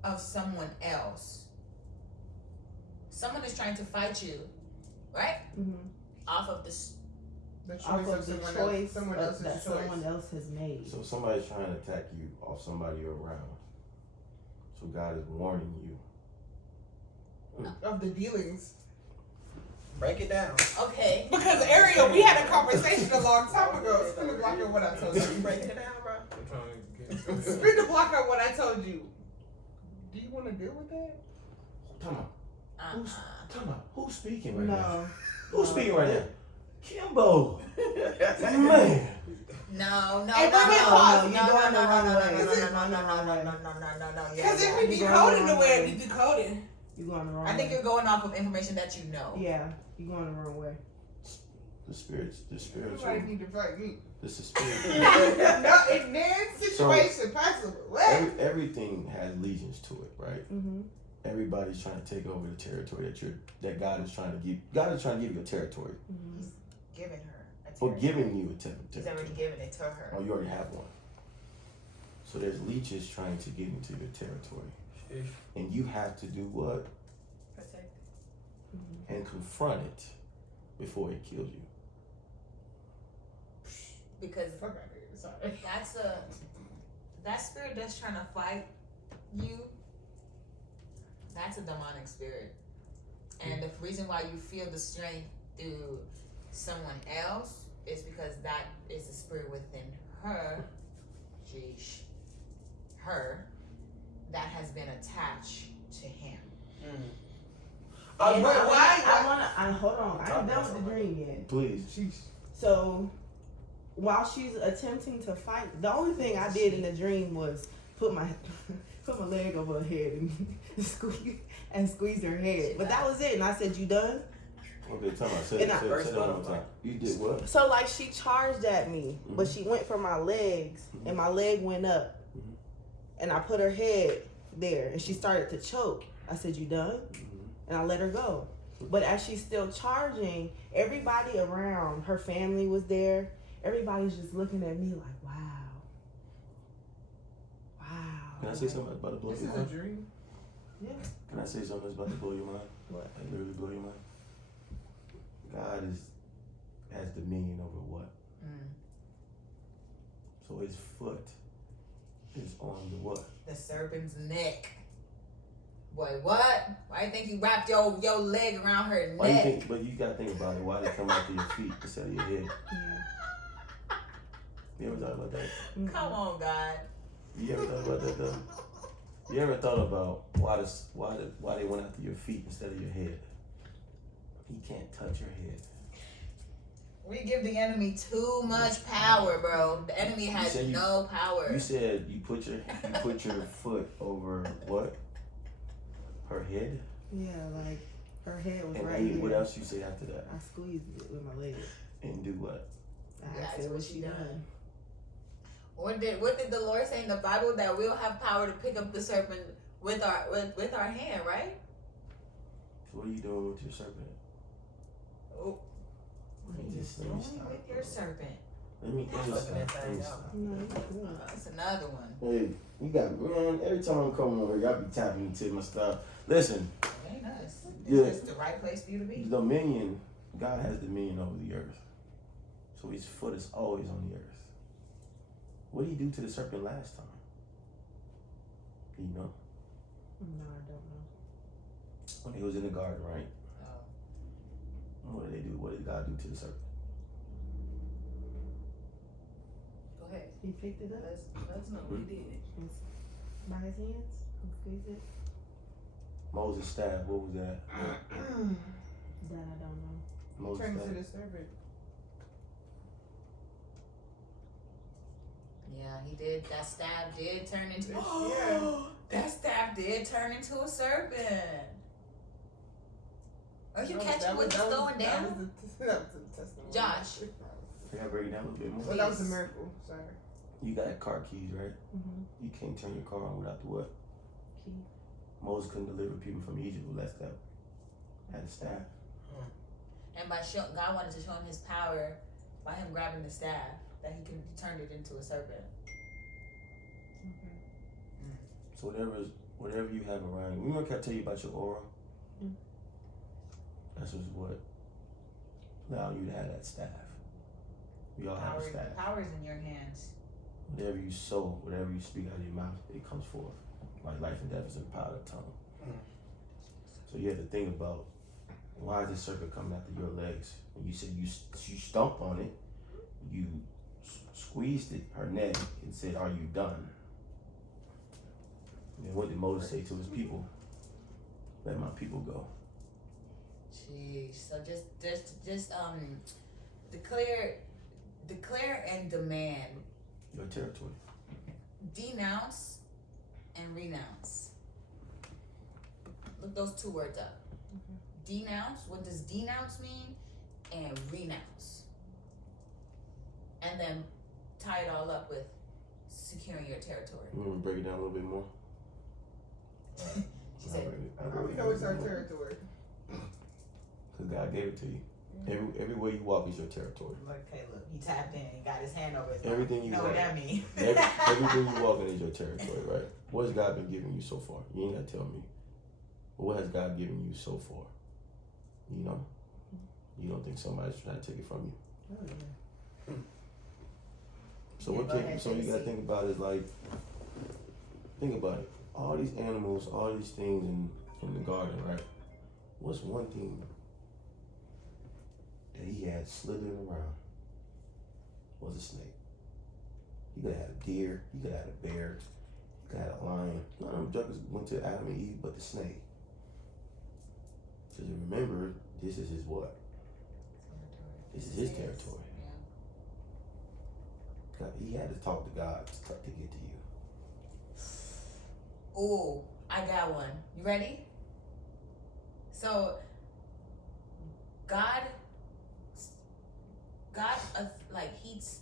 of someone else. Someone is trying to fight you, right? Off of this. The choice Off of of the someone choice else, someone else's that choice. someone else has made. So somebody's trying to attack you off somebody you're around. So God is warning you. Of the dealings. Break it down. Okay. Because Ariel, we had a conversation a long time ago. Spin the block on what I told you. Breaking it down, bro. I'm trying to get Spin the block on what I told you. Do you want to deal with that? Come on. Who's speaking right now? No. Who's speaking right now? Kimbo. Man. No. Hey, pause. You're going the wrong way. Because if we decoding the way we decoding. You going the wrong I think way. you're going off of information that you know. Yeah, you going the wrong way. The spiritual. Everybody need to fight me. This is spiritual. Not in their situation, possible. What? Everything has legions to it, right? Mm-hmm. Everybody's trying to take over the territory that God is trying to give. God is trying to give you a territory, Mm-hmm. He's giving her a or territory. giving you a He's territory. already given it to her. Oh, you already have one. So there's leeches trying to get into your territory, and you have to do what? Protect it. Mm-hmm. And confront it before it kills you. Because Fuck out of here. Sorry. that spirit that's trying to fight you, that's a demonic spirit. And the reason why you feel the strength through someone else is because that is a spirit within her, that has been attached to him. And Why? hold on. I ain't done with the dream yet. Please. So while she's attempting to fight, the only thing I did in the dream was put my leg over her head and squeeze her head. But that was it. And I said, "You done?" Okay, tell me. Say And that one more time. You did what? So like she charged at me, but she went for my legs, and my leg went up, and I put her head there, and she started to choke. I said, "You done?" And I let her go. But as she's still charging, everybody around, her family was there. Everybody's just looking at me like, wow. Can I say something about to blow This your is a mind? dream. Yeah. Can I say something that's about to blow your mind? What? Like literally blow your mind? God has dominion over what? So his foot is on the what? The serpent's neck. Boy, what? Why do you think you wrapped your leg around her Why you neck? think? But you gotta think about it. Why they come after your feet instead of your head? Yeah. You ever thought about that? Come on, God. You ever thought about that though? You ever thought about why they went after your feet instead of your head? He can't touch your head. We give the enemy too much power, bro. The enemy has no power. You said you put your foot over what? Her head? Yeah, like her head was And right then here. what else you say after that? I squeezed it with my leg. And do what? I That's said, what what she she done. done? What did the Lord say in the Bible? That we'll have power to pick up the serpent with our hand, right? So what are you doing with your serpent? Oh, Let me just stop. with your serpent. Let me That's stop. fucking Let me stop. No, you good. That's another one. Hey, you got man. Every time I'm coming over, y'all be tapping into my stuff. Listen, It ain't us. Yeah. It's the right place for you to be. dominion. God has dominion over the earth, so His foot is always on the earth. What did He do to the serpent last time? Do you know? No, I don't know. When He was in the garden, right? Oh. What did they do? What did God do to the serpent? Go ahead. He picked it up Let's know what he did. by his hands and squeezed it. Moses' staff. What was that? That I don't know. Moses' Turn staff. to the serpent. Yeah, he did. That staff did turn into. Yeah. That staff did turn into a serpent. Are you catching what's going down? That was the testimony. Josh. Can I break it down a little bit more? Well, that was a miracle. Sorry. You got car keys, right? Mm-hmm. You can't turn your car on without the what? Key. Moses couldn't deliver people from Egypt unless that had a staff. And by God wanted to show him his power by him grabbing the staff, that he turned it into a serpent. Okay. So whatever you have around you. Remember I tell you about your aura? Mm. That's just what allowed you to have that staff. We all have a staff. Power's in your hands. Whatever you sow, whatever you speak out of your mouth, it comes forth. Like life and death is in the power of the tongue. So you have to think about, why is this serpent coming after your legs? And you said you stomped on it, you squeezed it, her neck, and said, "Are you done?" And then what did Moses say to his people? Let my people go. Jeez. So just declare and demand, Your territory. denounce and renounce. Look those 2 words up. Denounce. What does denounce mean? And renounce. And then tie it all up with securing your territory. You want to break it down a little bit more? She said, How we know it's our territory? Because God gave it to you. Everywhere you walk is your territory. okay, look, he tapped in and got his hand over his mouth. Everything you know walk, what that means. everything you walk in is your territory, right? What has God been giving you so far? You ain't gotta tell me. But what has God given you so far? You know? You don't think somebody's trying to take it from you? Oh, yeah. So Yeah, what go can, ahead, so you gotta JC. think about is like, think about it. All these animals, all these things in the garden, right? What's one thing that he had slithering around? Was a snake. He could have had a deer, he could have had a bear, he could have had a lion. None of them jokers went to Adam and Eve but the snake. Because remember, this is his what? This is his territory. God, he had to talk to God to get to you. Ooh, I got one. You ready? So, God, like he's.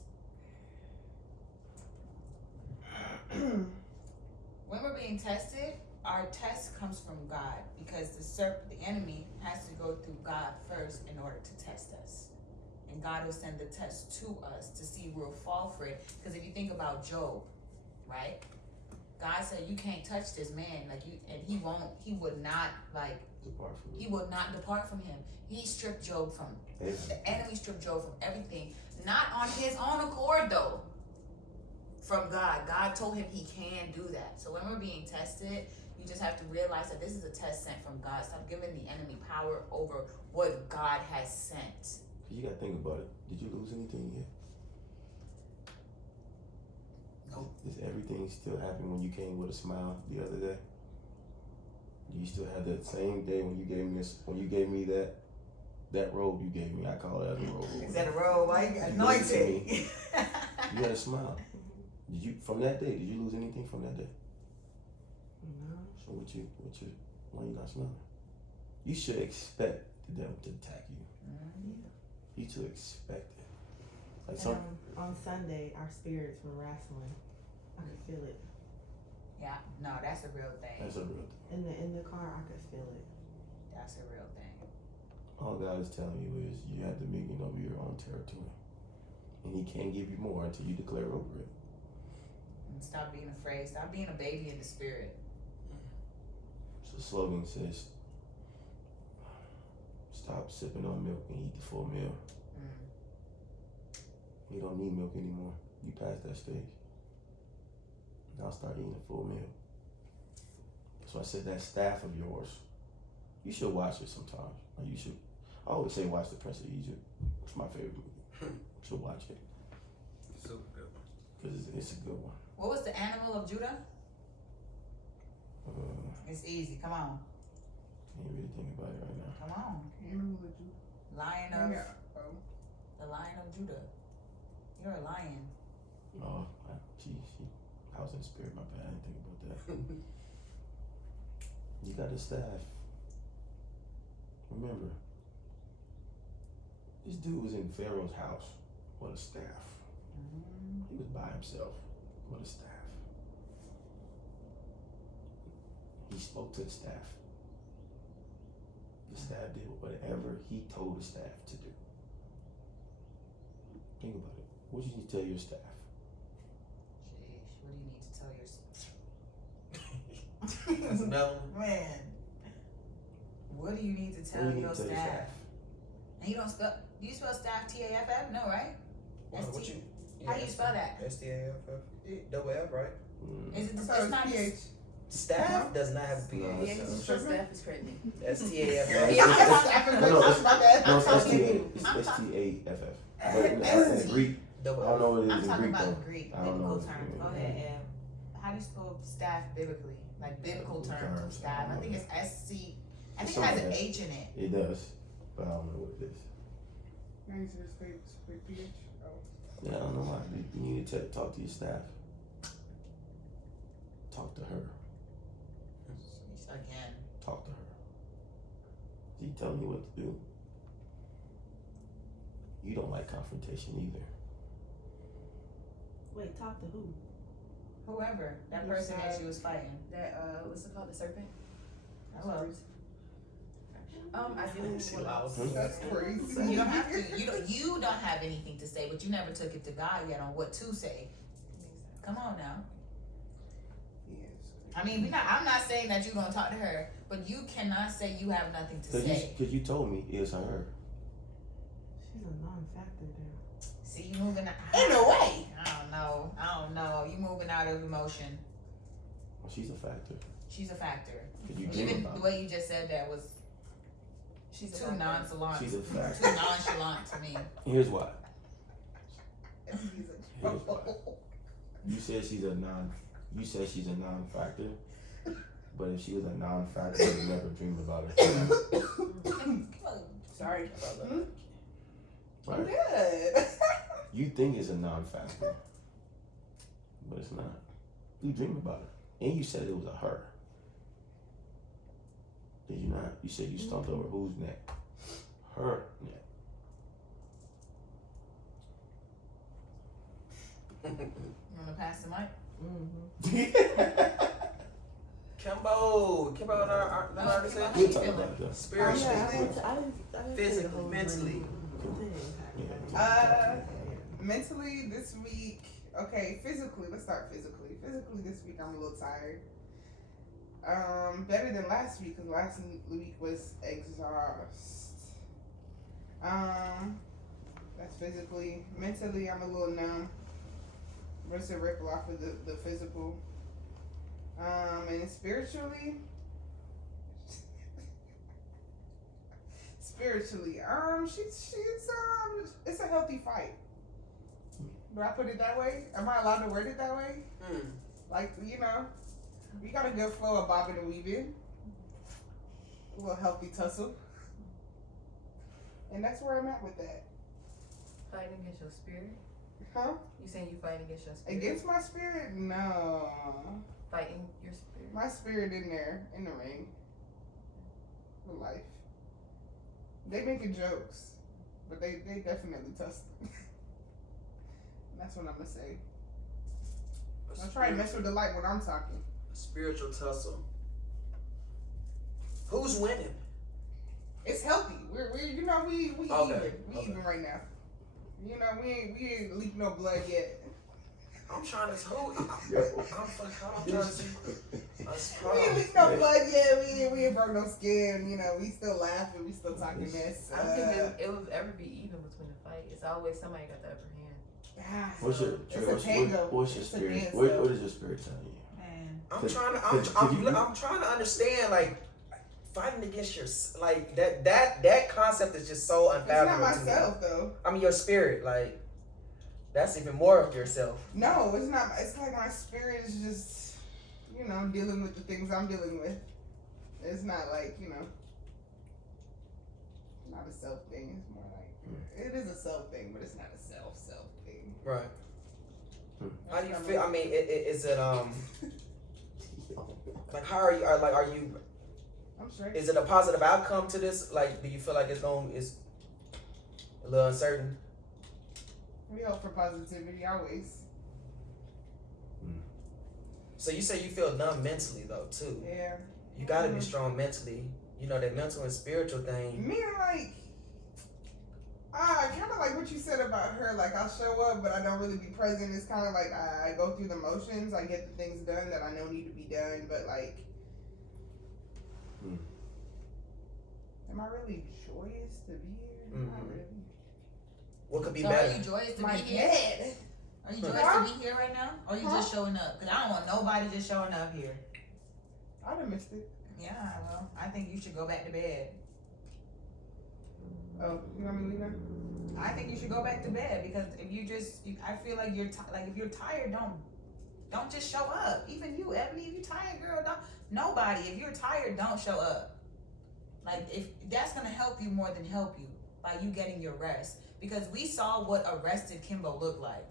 When we're being tested, our test comes from God because the enemy has to go through God first in order to test us. And God will send the test to us to see if we'll fall for it. Because if you think about Job, right? God said you can't touch this man, like you, and he would not like. Depart from He you. would not depart from him. He stripped Job from Everything. the enemy stripped Job from everything, not on his own accord though. From God, God told him he can do that. So when we're being tested, you just have to realize that this is a test sent from God. Stop giving the enemy power over what God has sent. You gotta think about it. Did you lose anything yet? Nope. Is everything still happening when you came with a smile the other day? Do you still have that same day when you gave me that robe you gave me? I call it a robe. Is that a robe? Like anointed. You had a smile. Did you from that day? Did you lose anything from that day? No. So why you not smiling? You should expect the devil to attack you. You should expect it. Like some. And on Sunday, our spirits were wrestling. I could feel it. Yeah, no, that's a real thing. That's a real thing. In the car, I could feel it. That's a real thing. All God is telling you is you have dominion over your own territory. And he can't give you more until you declare over it. And stop being afraid. Stop being a baby in the spirit. So the slogan says, stop sipping on milk and eat the full meal. You don't need milk anymore. You passed that stage. Now start eating a full meal. So I said that staff of yours, you should watch it sometimes. Like you should. I always say watch The Prince of Egypt. It's my favorite movie. So watch it. Super good. Because it's a good one. What was the animal of Judah? It's easy. Come on. Can't really think about it right now. Come on. Animal of Judah. Lion of the Lion of Judah. You're a lion. Oh, I was in the spirit, my bad. I didn't think about that. You got the staff. Remember, this dude was in Pharaoh's house with a staff. He was by himself with a staff. He spoke to the staff. The staff did whatever he told the staff to do. Think about it. What did you tell your staff? Sheesh, what do you need to tell your That's another one. man? What do you need to What tell do you need your to tell staff? And you don't spell? Do you spell staff T-A-F-F? No, right? What S-T- you? How do you spell that? S-T-A-F-F. Double F, right? Is it? I thought it It's was not. PH. Staff does not have a P. No, H. it's So staff is crazy. S-T-A-F-F. No, it's I'm S-T-A-F-F. But in Greek, I Double don't know what it I'm is in talking Greek though. about Greek I don't know biblical what's terms. Greek. Go ahead. How do you spell staff biblically? Like biblical terms of staff. I think it's S-C. I think it has an H in it. It does, but I don't know what it is. Now you said straight PH. Oh. Yeah, I don't know why. You need to talk to your staff. Talk to her. Again. Talk to her. He telling you what to do. You don't like confrontation either. Wait, talk to who? Whoever that person that you was fighting. That what's it called? The serpent. Hello. I do. She loud. That's crazy. You don't have to. You don't have anything to say, but you never took it to God yet on what to say. Come on now. Yes. I mean, I'm not saying that you're gonna talk to her, but you cannot say you have nothing to say. Because you told me it's her. She's a non-factor there. See, you moving out. In a way. I don't know. You moving out of emotion. Well, she's a factor. She's a factor. Because you dream Even about the it. way you just said that was too nonchalant. She's a factor. Too nonchalant to me. Here's why. He's a Here's why. You said she's a non-factor. But if she was a non-factor, I would never dream about her. Sorry. Right? good. You think it's a non-factor, but it's not. You dream about it, and you said it was a her. Did you not? You said you stumped over whose neck? Her neck. You wanna pass the mic? Mm-hmm. Kimbo, already said We'll talk about that. spiritually, I didn't physically, mentally. Mentally this week. Okay, physically. Let's start physically. Physically this week I'm a little tired. Better than last week because last week was exhaust. That's physically. Mentally I'm a little numb. But it's a ripple off of the physical. And spiritually, it's a healthy fight. Do I put it that way? Am I allowed to word it that way? Like, you know, we got a good flow of bobbing and weaving. A little healthy tussle. And that's where I'm at with that. Fighting against your spirit? Huh? You saying you fighting against your spirit? Against my spirit? No. Fighting your spirit? My spirit in there, in the ring. With life. They making jokes, but they definitely tussle. That's what I'm gonna say. Don't try to mess with the light when I'm talking. Spiritual tussle. Who's winning? It's healthy. We're you know we Okay, even. We okay. even right now. You know we ain't leaked no blood yet. I'm trying to hold. I'm trying to see. We ain't leaked no blood yet. We ain't broke no skin. You know we still laughing. We still talking mess. I don't think it will ever be even between the fight. It's always somebody got the upper hand. What's your It's a spirit? dance, What though. is your spirit telling you? Man. I'm trying to understand, like, fighting against your, like, that concept is just so It's not unfathomable to me. myself though. I mean, your spirit, like, that's even more of yourself. No, it's not. It's like my spirit is just, you know, dealing with the things I'm dealing with. It's not like, you know, not a self thing. It's more like, it is a self thing, but it's not a self thing. Right. How do you feel? I mean, is it, like, how are you, are you, I'm straight. is it a positive outcome to this? Like, do you feel like it's a little uncertain? We hope for positivity always. So you say you feel numb mentally, though, too. Yeah. You gotta be strong mentally. You know, that mental and spiritual thing. Me and like, kind of like what you said about her. Like I'll show up, but I don't really be present. It's kind of like I go through the motions. I get the things done that I know need to be done, but like, am I really joyous to be here? Not really. What could be So better? are you joyous to My be here? dad. Are you joyous to be here right now? Or are you just showing up? Because I don't want nobody just showing up here. I'd have missed it. Yeah, well, I think you should go back to bed. Oh, you want me to leave now? I think you should go back to bed because if I feel like if you're tired, don't just show up. Even you, Ebony, if you're tired, girl, nobody. If you're tired, don't show up. Like if that's gonna help you more than help you by you getting your rest because we saw what a rested Kimbo looked like.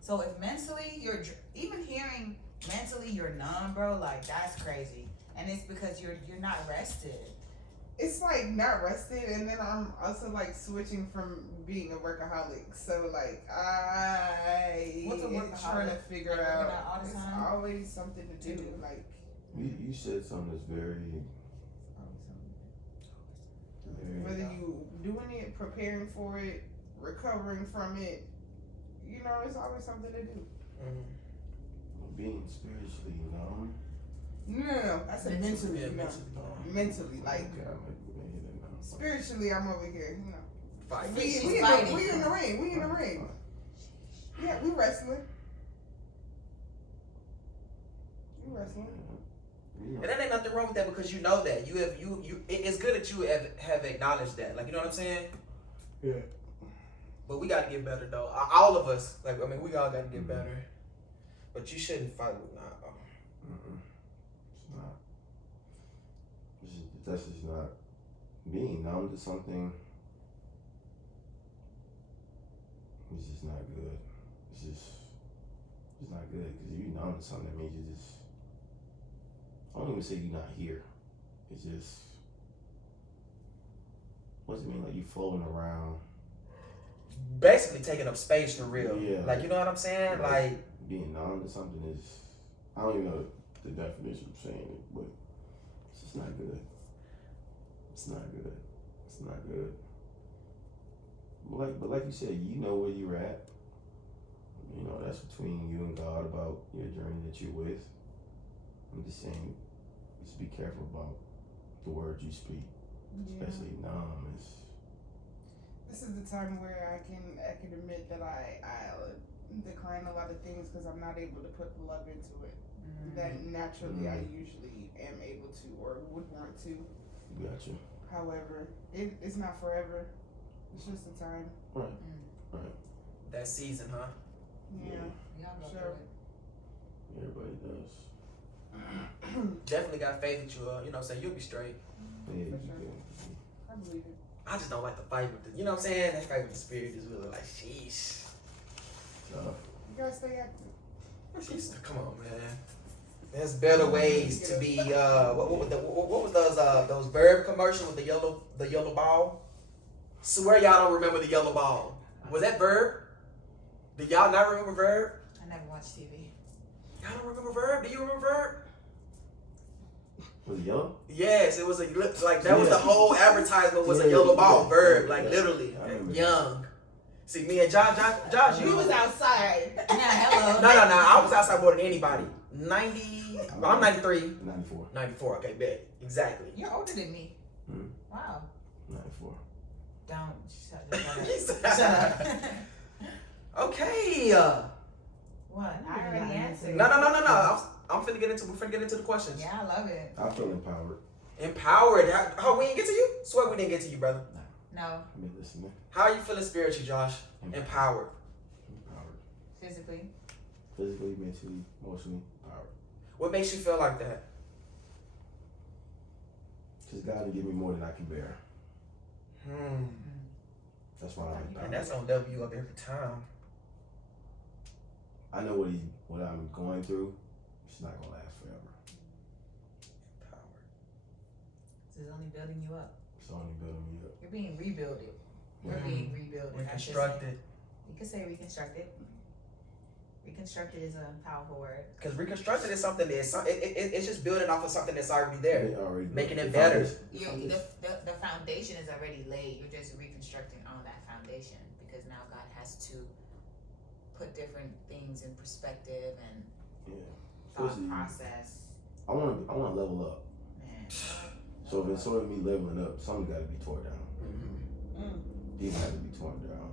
So if mentally even hearing mentally you're numb, bro, like that's crazy, and it's because you're not rested. it's like not rested, and then I'm also like switching from being a workaholic. So like I What's a am workaholic? trying to figure Like, out. working out all the It's time? always something to do. Like You said something that's very, very. whether you doing it, preparing for it, recovering from it, you know, it's always something to do. Being spiritually numb. No. I said mentally, Yeah, no. mentally. Mentally, like Okay, I might be making it now. spiritually, I'm over here. You know, Fight. She's we fighting. in the ring. We in the ring. Yeah, we wrestling. We wrestling. And there ain't nothing wrong with that because you know that it's good that you have acknowledged that. Like, you know what I'm saying? Yeah. But we got to get better though. All of us. Like, I mean, we all got to get better. But you shouldn't fight with not. It's not. That's just not being numb to something. It's just not good. It's not good because if you're numb to something, that means you just. I don't even say you're not here. It's just. What does it mean? Like you floating around. Basically taking up space for real. Yeah. Like, you know what I'm saying? Like being numb to something is. I don't even know the definition of saying it, but it's just not good. It's not good. It's not good. But like you said, you know where you're at. You know, that's between you and God about your journey that you're with. I'm just saying, just be careful about the words you speak, especially numb. This is the time where I can admit that I decline a lot of things because I'm not able to put love into it. That naturally I usually am able to or would want to. Gotcha. However, it's not forever. It's just a time. Right. that season, huh? Yeah. Y'all go Sure. through it. Everybody does. Definitely got faith that you know, saying you'll be straight. Yeah, For you sure. can. I believe it. I just don't like the fight with the, you know what I'm saying? That fight with the spirit is really like, sheesh. Tough. You gotta stay active. Sheesh, come on, man. There's better ways to be. What was those Verb commercial with the yellow ball? Swear y'all don't remember the yellow ball. Was that Verb? Do y'all not remember Verb? I never watched TV. Y'all don't remember Verb? Do you remember Verb? Was it yellow? Yes, it was like that was the Yeah. whole advertisement was a Yeah, yellow ball. yeah, Verb, yeah, like yeah. literally, I remember. young. See, me and Josh, You you was outside. Now, hello. No, I was outside more than anybody. 90, I'm 93. 94. 94, okay, bet. Exactly. You're older than me. Hmm. Wow. 94. Don't shut up. He said- Shut up. Okay. What? I already answered. No. We're finna get into the questions. Yeah, I love it. I feel empowered. Empowered. How we didn't get to you? Swear we didn't get to you, brother. No, I mean, listening. How are you feeling spiritually, Josh? Empowered. Empowered. physically. Physically, mentally, emotionally, empowered. What makes you feel like that? Because God will give me more than I can bear. That's why I'm empowered. And that's gonna double you up every time. I know what I'm going through. It's not gonna last forever. Empowered. This is only building you up. It's only building me up. You're being rebuilt. We're being rebuilt. Reconstructed. You could say reconstructed. Reconstructed is a powerful word. Because reconstructed is something that's it's just building off of something that's already there. They already Making built it the better. foundation. The foundation is already laid. You're just reconstructing on that foundation because now God has to put different things in perspective and Yeah. thought Especially- process. I want to level up. Man. So if it's sort of me leveling up, something got to be torn down. People have to be torn down.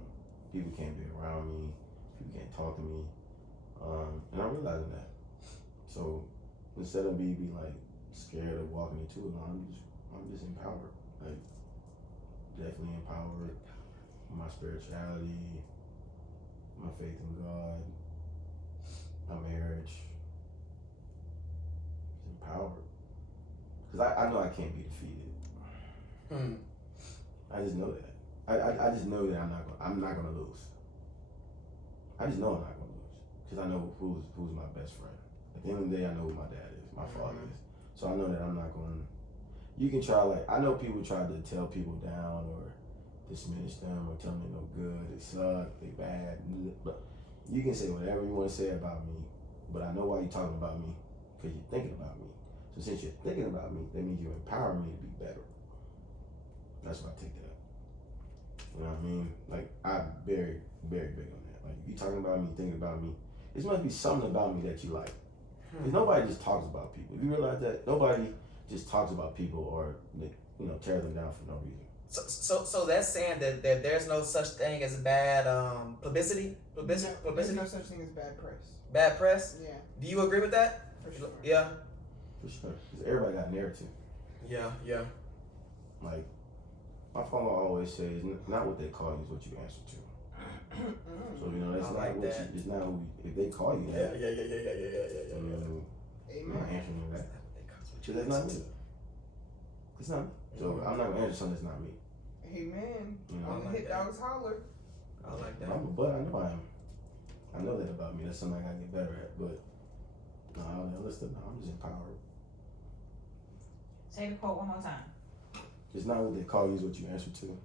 People can't be around me. People can't talk to me. And I'm realizing that. So instead of me being like scared of walking into it, I'm just empowered. Like definitely empowered. My spirituality, my faith in God, my marriage. It's empowered. Because I know I can't be defeated. I just know that. I just know that I'm not gonna lose. I just know I'm not gonna lose because I know who's my best friend. At the end of the day, I know who my dad is, my father is. So I know that I'm not going to you can try, like, I know people try to tell people down or diminish them or tell them they're no good, they suck, they bad, but you can say whatever you want to say about me, but I know why you're talking about me, because you're thinking about me. So since you're thinking about me, that means you're empowering me to be better. That's why I take that. You know what I mean? Like, I'm very, very big on that. Like, if you're talking about me, thinking about me, there must be something about me that you like. Because nobody just talks about people. If you realize that, nobody just talks about people or, tear them down for no reason. So that's saying that there's no such thing as bad publicity? There's no such thing as bad press. Bad press? Yeah. Do you agree with that? For sure. Yeah. For sure. Because everybody got a narrative. Yeah. Like, my father always says, not what they call you is what you answer to. So, that's I not like what that. it's not who, if they call you that, Yeah. I'm not answering to that. Because that's not me. It's not me. So I'm not going to answer something that's not me. Amen. I On the like hit that. dogs holler. I like that. But I know I am. I know that about me. That's something I got to get better at. But, I'm just empowered. Say the quote one more time. It's not what they call you is what you answer to.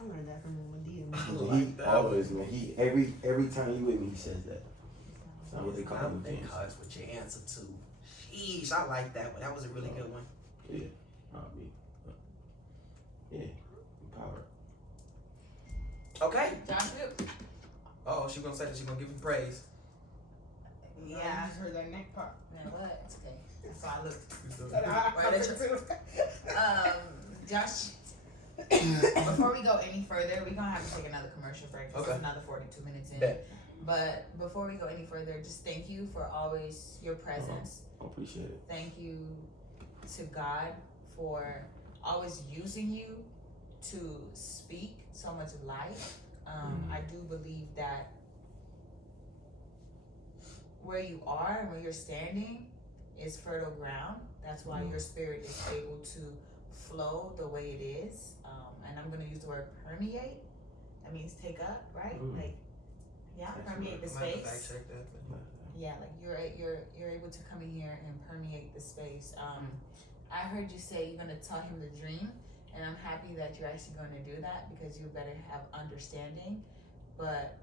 I learned that from Medea. He always, man. He every time you with me, he says that. It's not what they call you. They call us what you answer to. Sheesh, I like that one. That was a really good one. Yeah, not me. Yeah, empowered. Okay. Josh Whip. Oh, she gonna say that she gonna give him praise. I Yeah. just heard that neck pop. Man, what? It's okay. That's why I looked. I Right, too. Josh, before we go any further, we're gonna have to take another commercial break. This Okay. is another 42 minutes in. Bet. But before we go any further, just thank you for always your presence. I appreciate it. Thank you to God for always using you to speak so much life. I do believe that where you are and where you're standing is fertile ground. That's why your spirit is able to flow the way it is. And I'm going to use the word permeate. That means take up, right? Like, yeah, permeate the space. Fact check that. Yeah, like you're able to come in here and permeate the space. I heard you say you're gonna tell him the dream, and I'm happy that you're actually going to do that because you better have understanding. But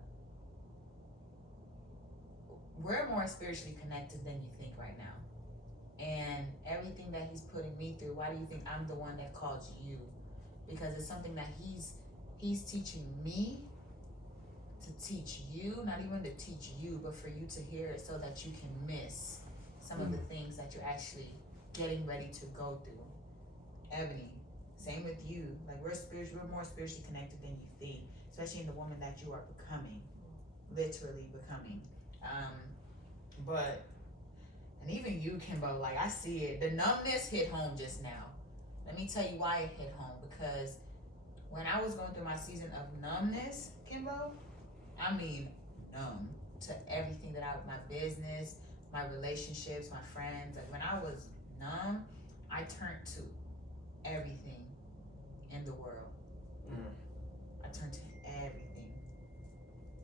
we're more spiritually connected than you think right now, and everything that he's putting me through. Why do you think I'm the one that calls you? Because it's something that he's teaching me to teach you, not even to teach you, but for you to hear it so that you can miss some of the things that you're actually getting ready to go through. Ebony, same with you. Like we're more spiritually connected than you think, especially in the woman that you are becoming, literally becoming. And even you, Kimbo, like I see it. The numbness hit home just now. Let me tell you why it hit home, because when I was going through my season of numbness, Kimbo, I mean numb to everything my business, my relationships, my friends. Like when I was numb, I turned to everything in the world. I turned to everything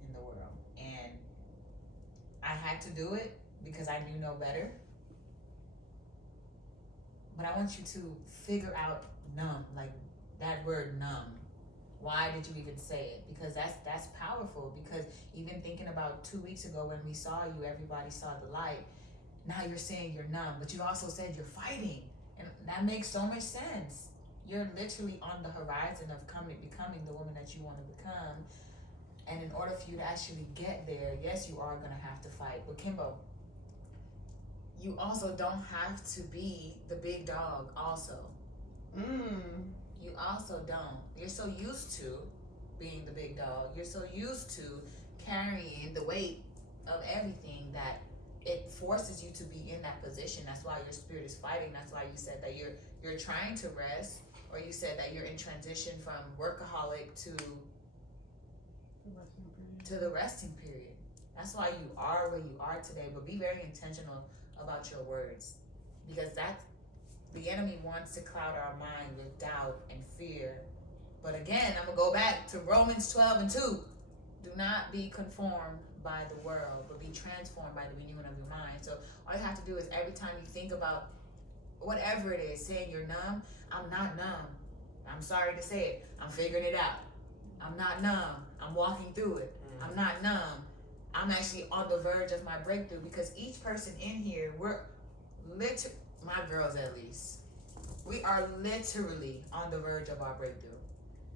in the world. And I had to do it because I knew no better. But I want you to figure out numb, like that word numb. Why did you even say it? Because that's powerful. Because even thinking about 2 weeks ago when we saw you, everybody saw the light. Now you're saying you're numb, but you also said you're fighting. And that makes so much sense. You're literally on the horizon of becoming the woman that you want to become. And in order for you to actually get there, yes, you are going to have to fight. But Kimbo, you also don't have to be the big dog also. You also don't. You're so used to being the big dog. You're so used to carrying the weight of everything that it forces you to be in that position. That's why your spirit is fighting. That's why you said that you're trying to rest, or you said that you're in transition from workaholic to the resting period. That's why you are where you are today. But be very intentional about your words, because the enemy wants to cloud our mind with doubt and fear. But again, I'm going to go back to Romans 12:2. Do not be conformed by the world, but be transformed by the renewing of your mind. So all you have to do is every time you think about whatever it is, saying you're numb, I'm not numb. I'm sorry to say it. I'm figuring it out. I'm not numb. I'm walking through it. I'm not numb. I'm actually on the verge of my breakthrough, because each person in here, we're my girls at least, we are literally on the verge of our breakthrough.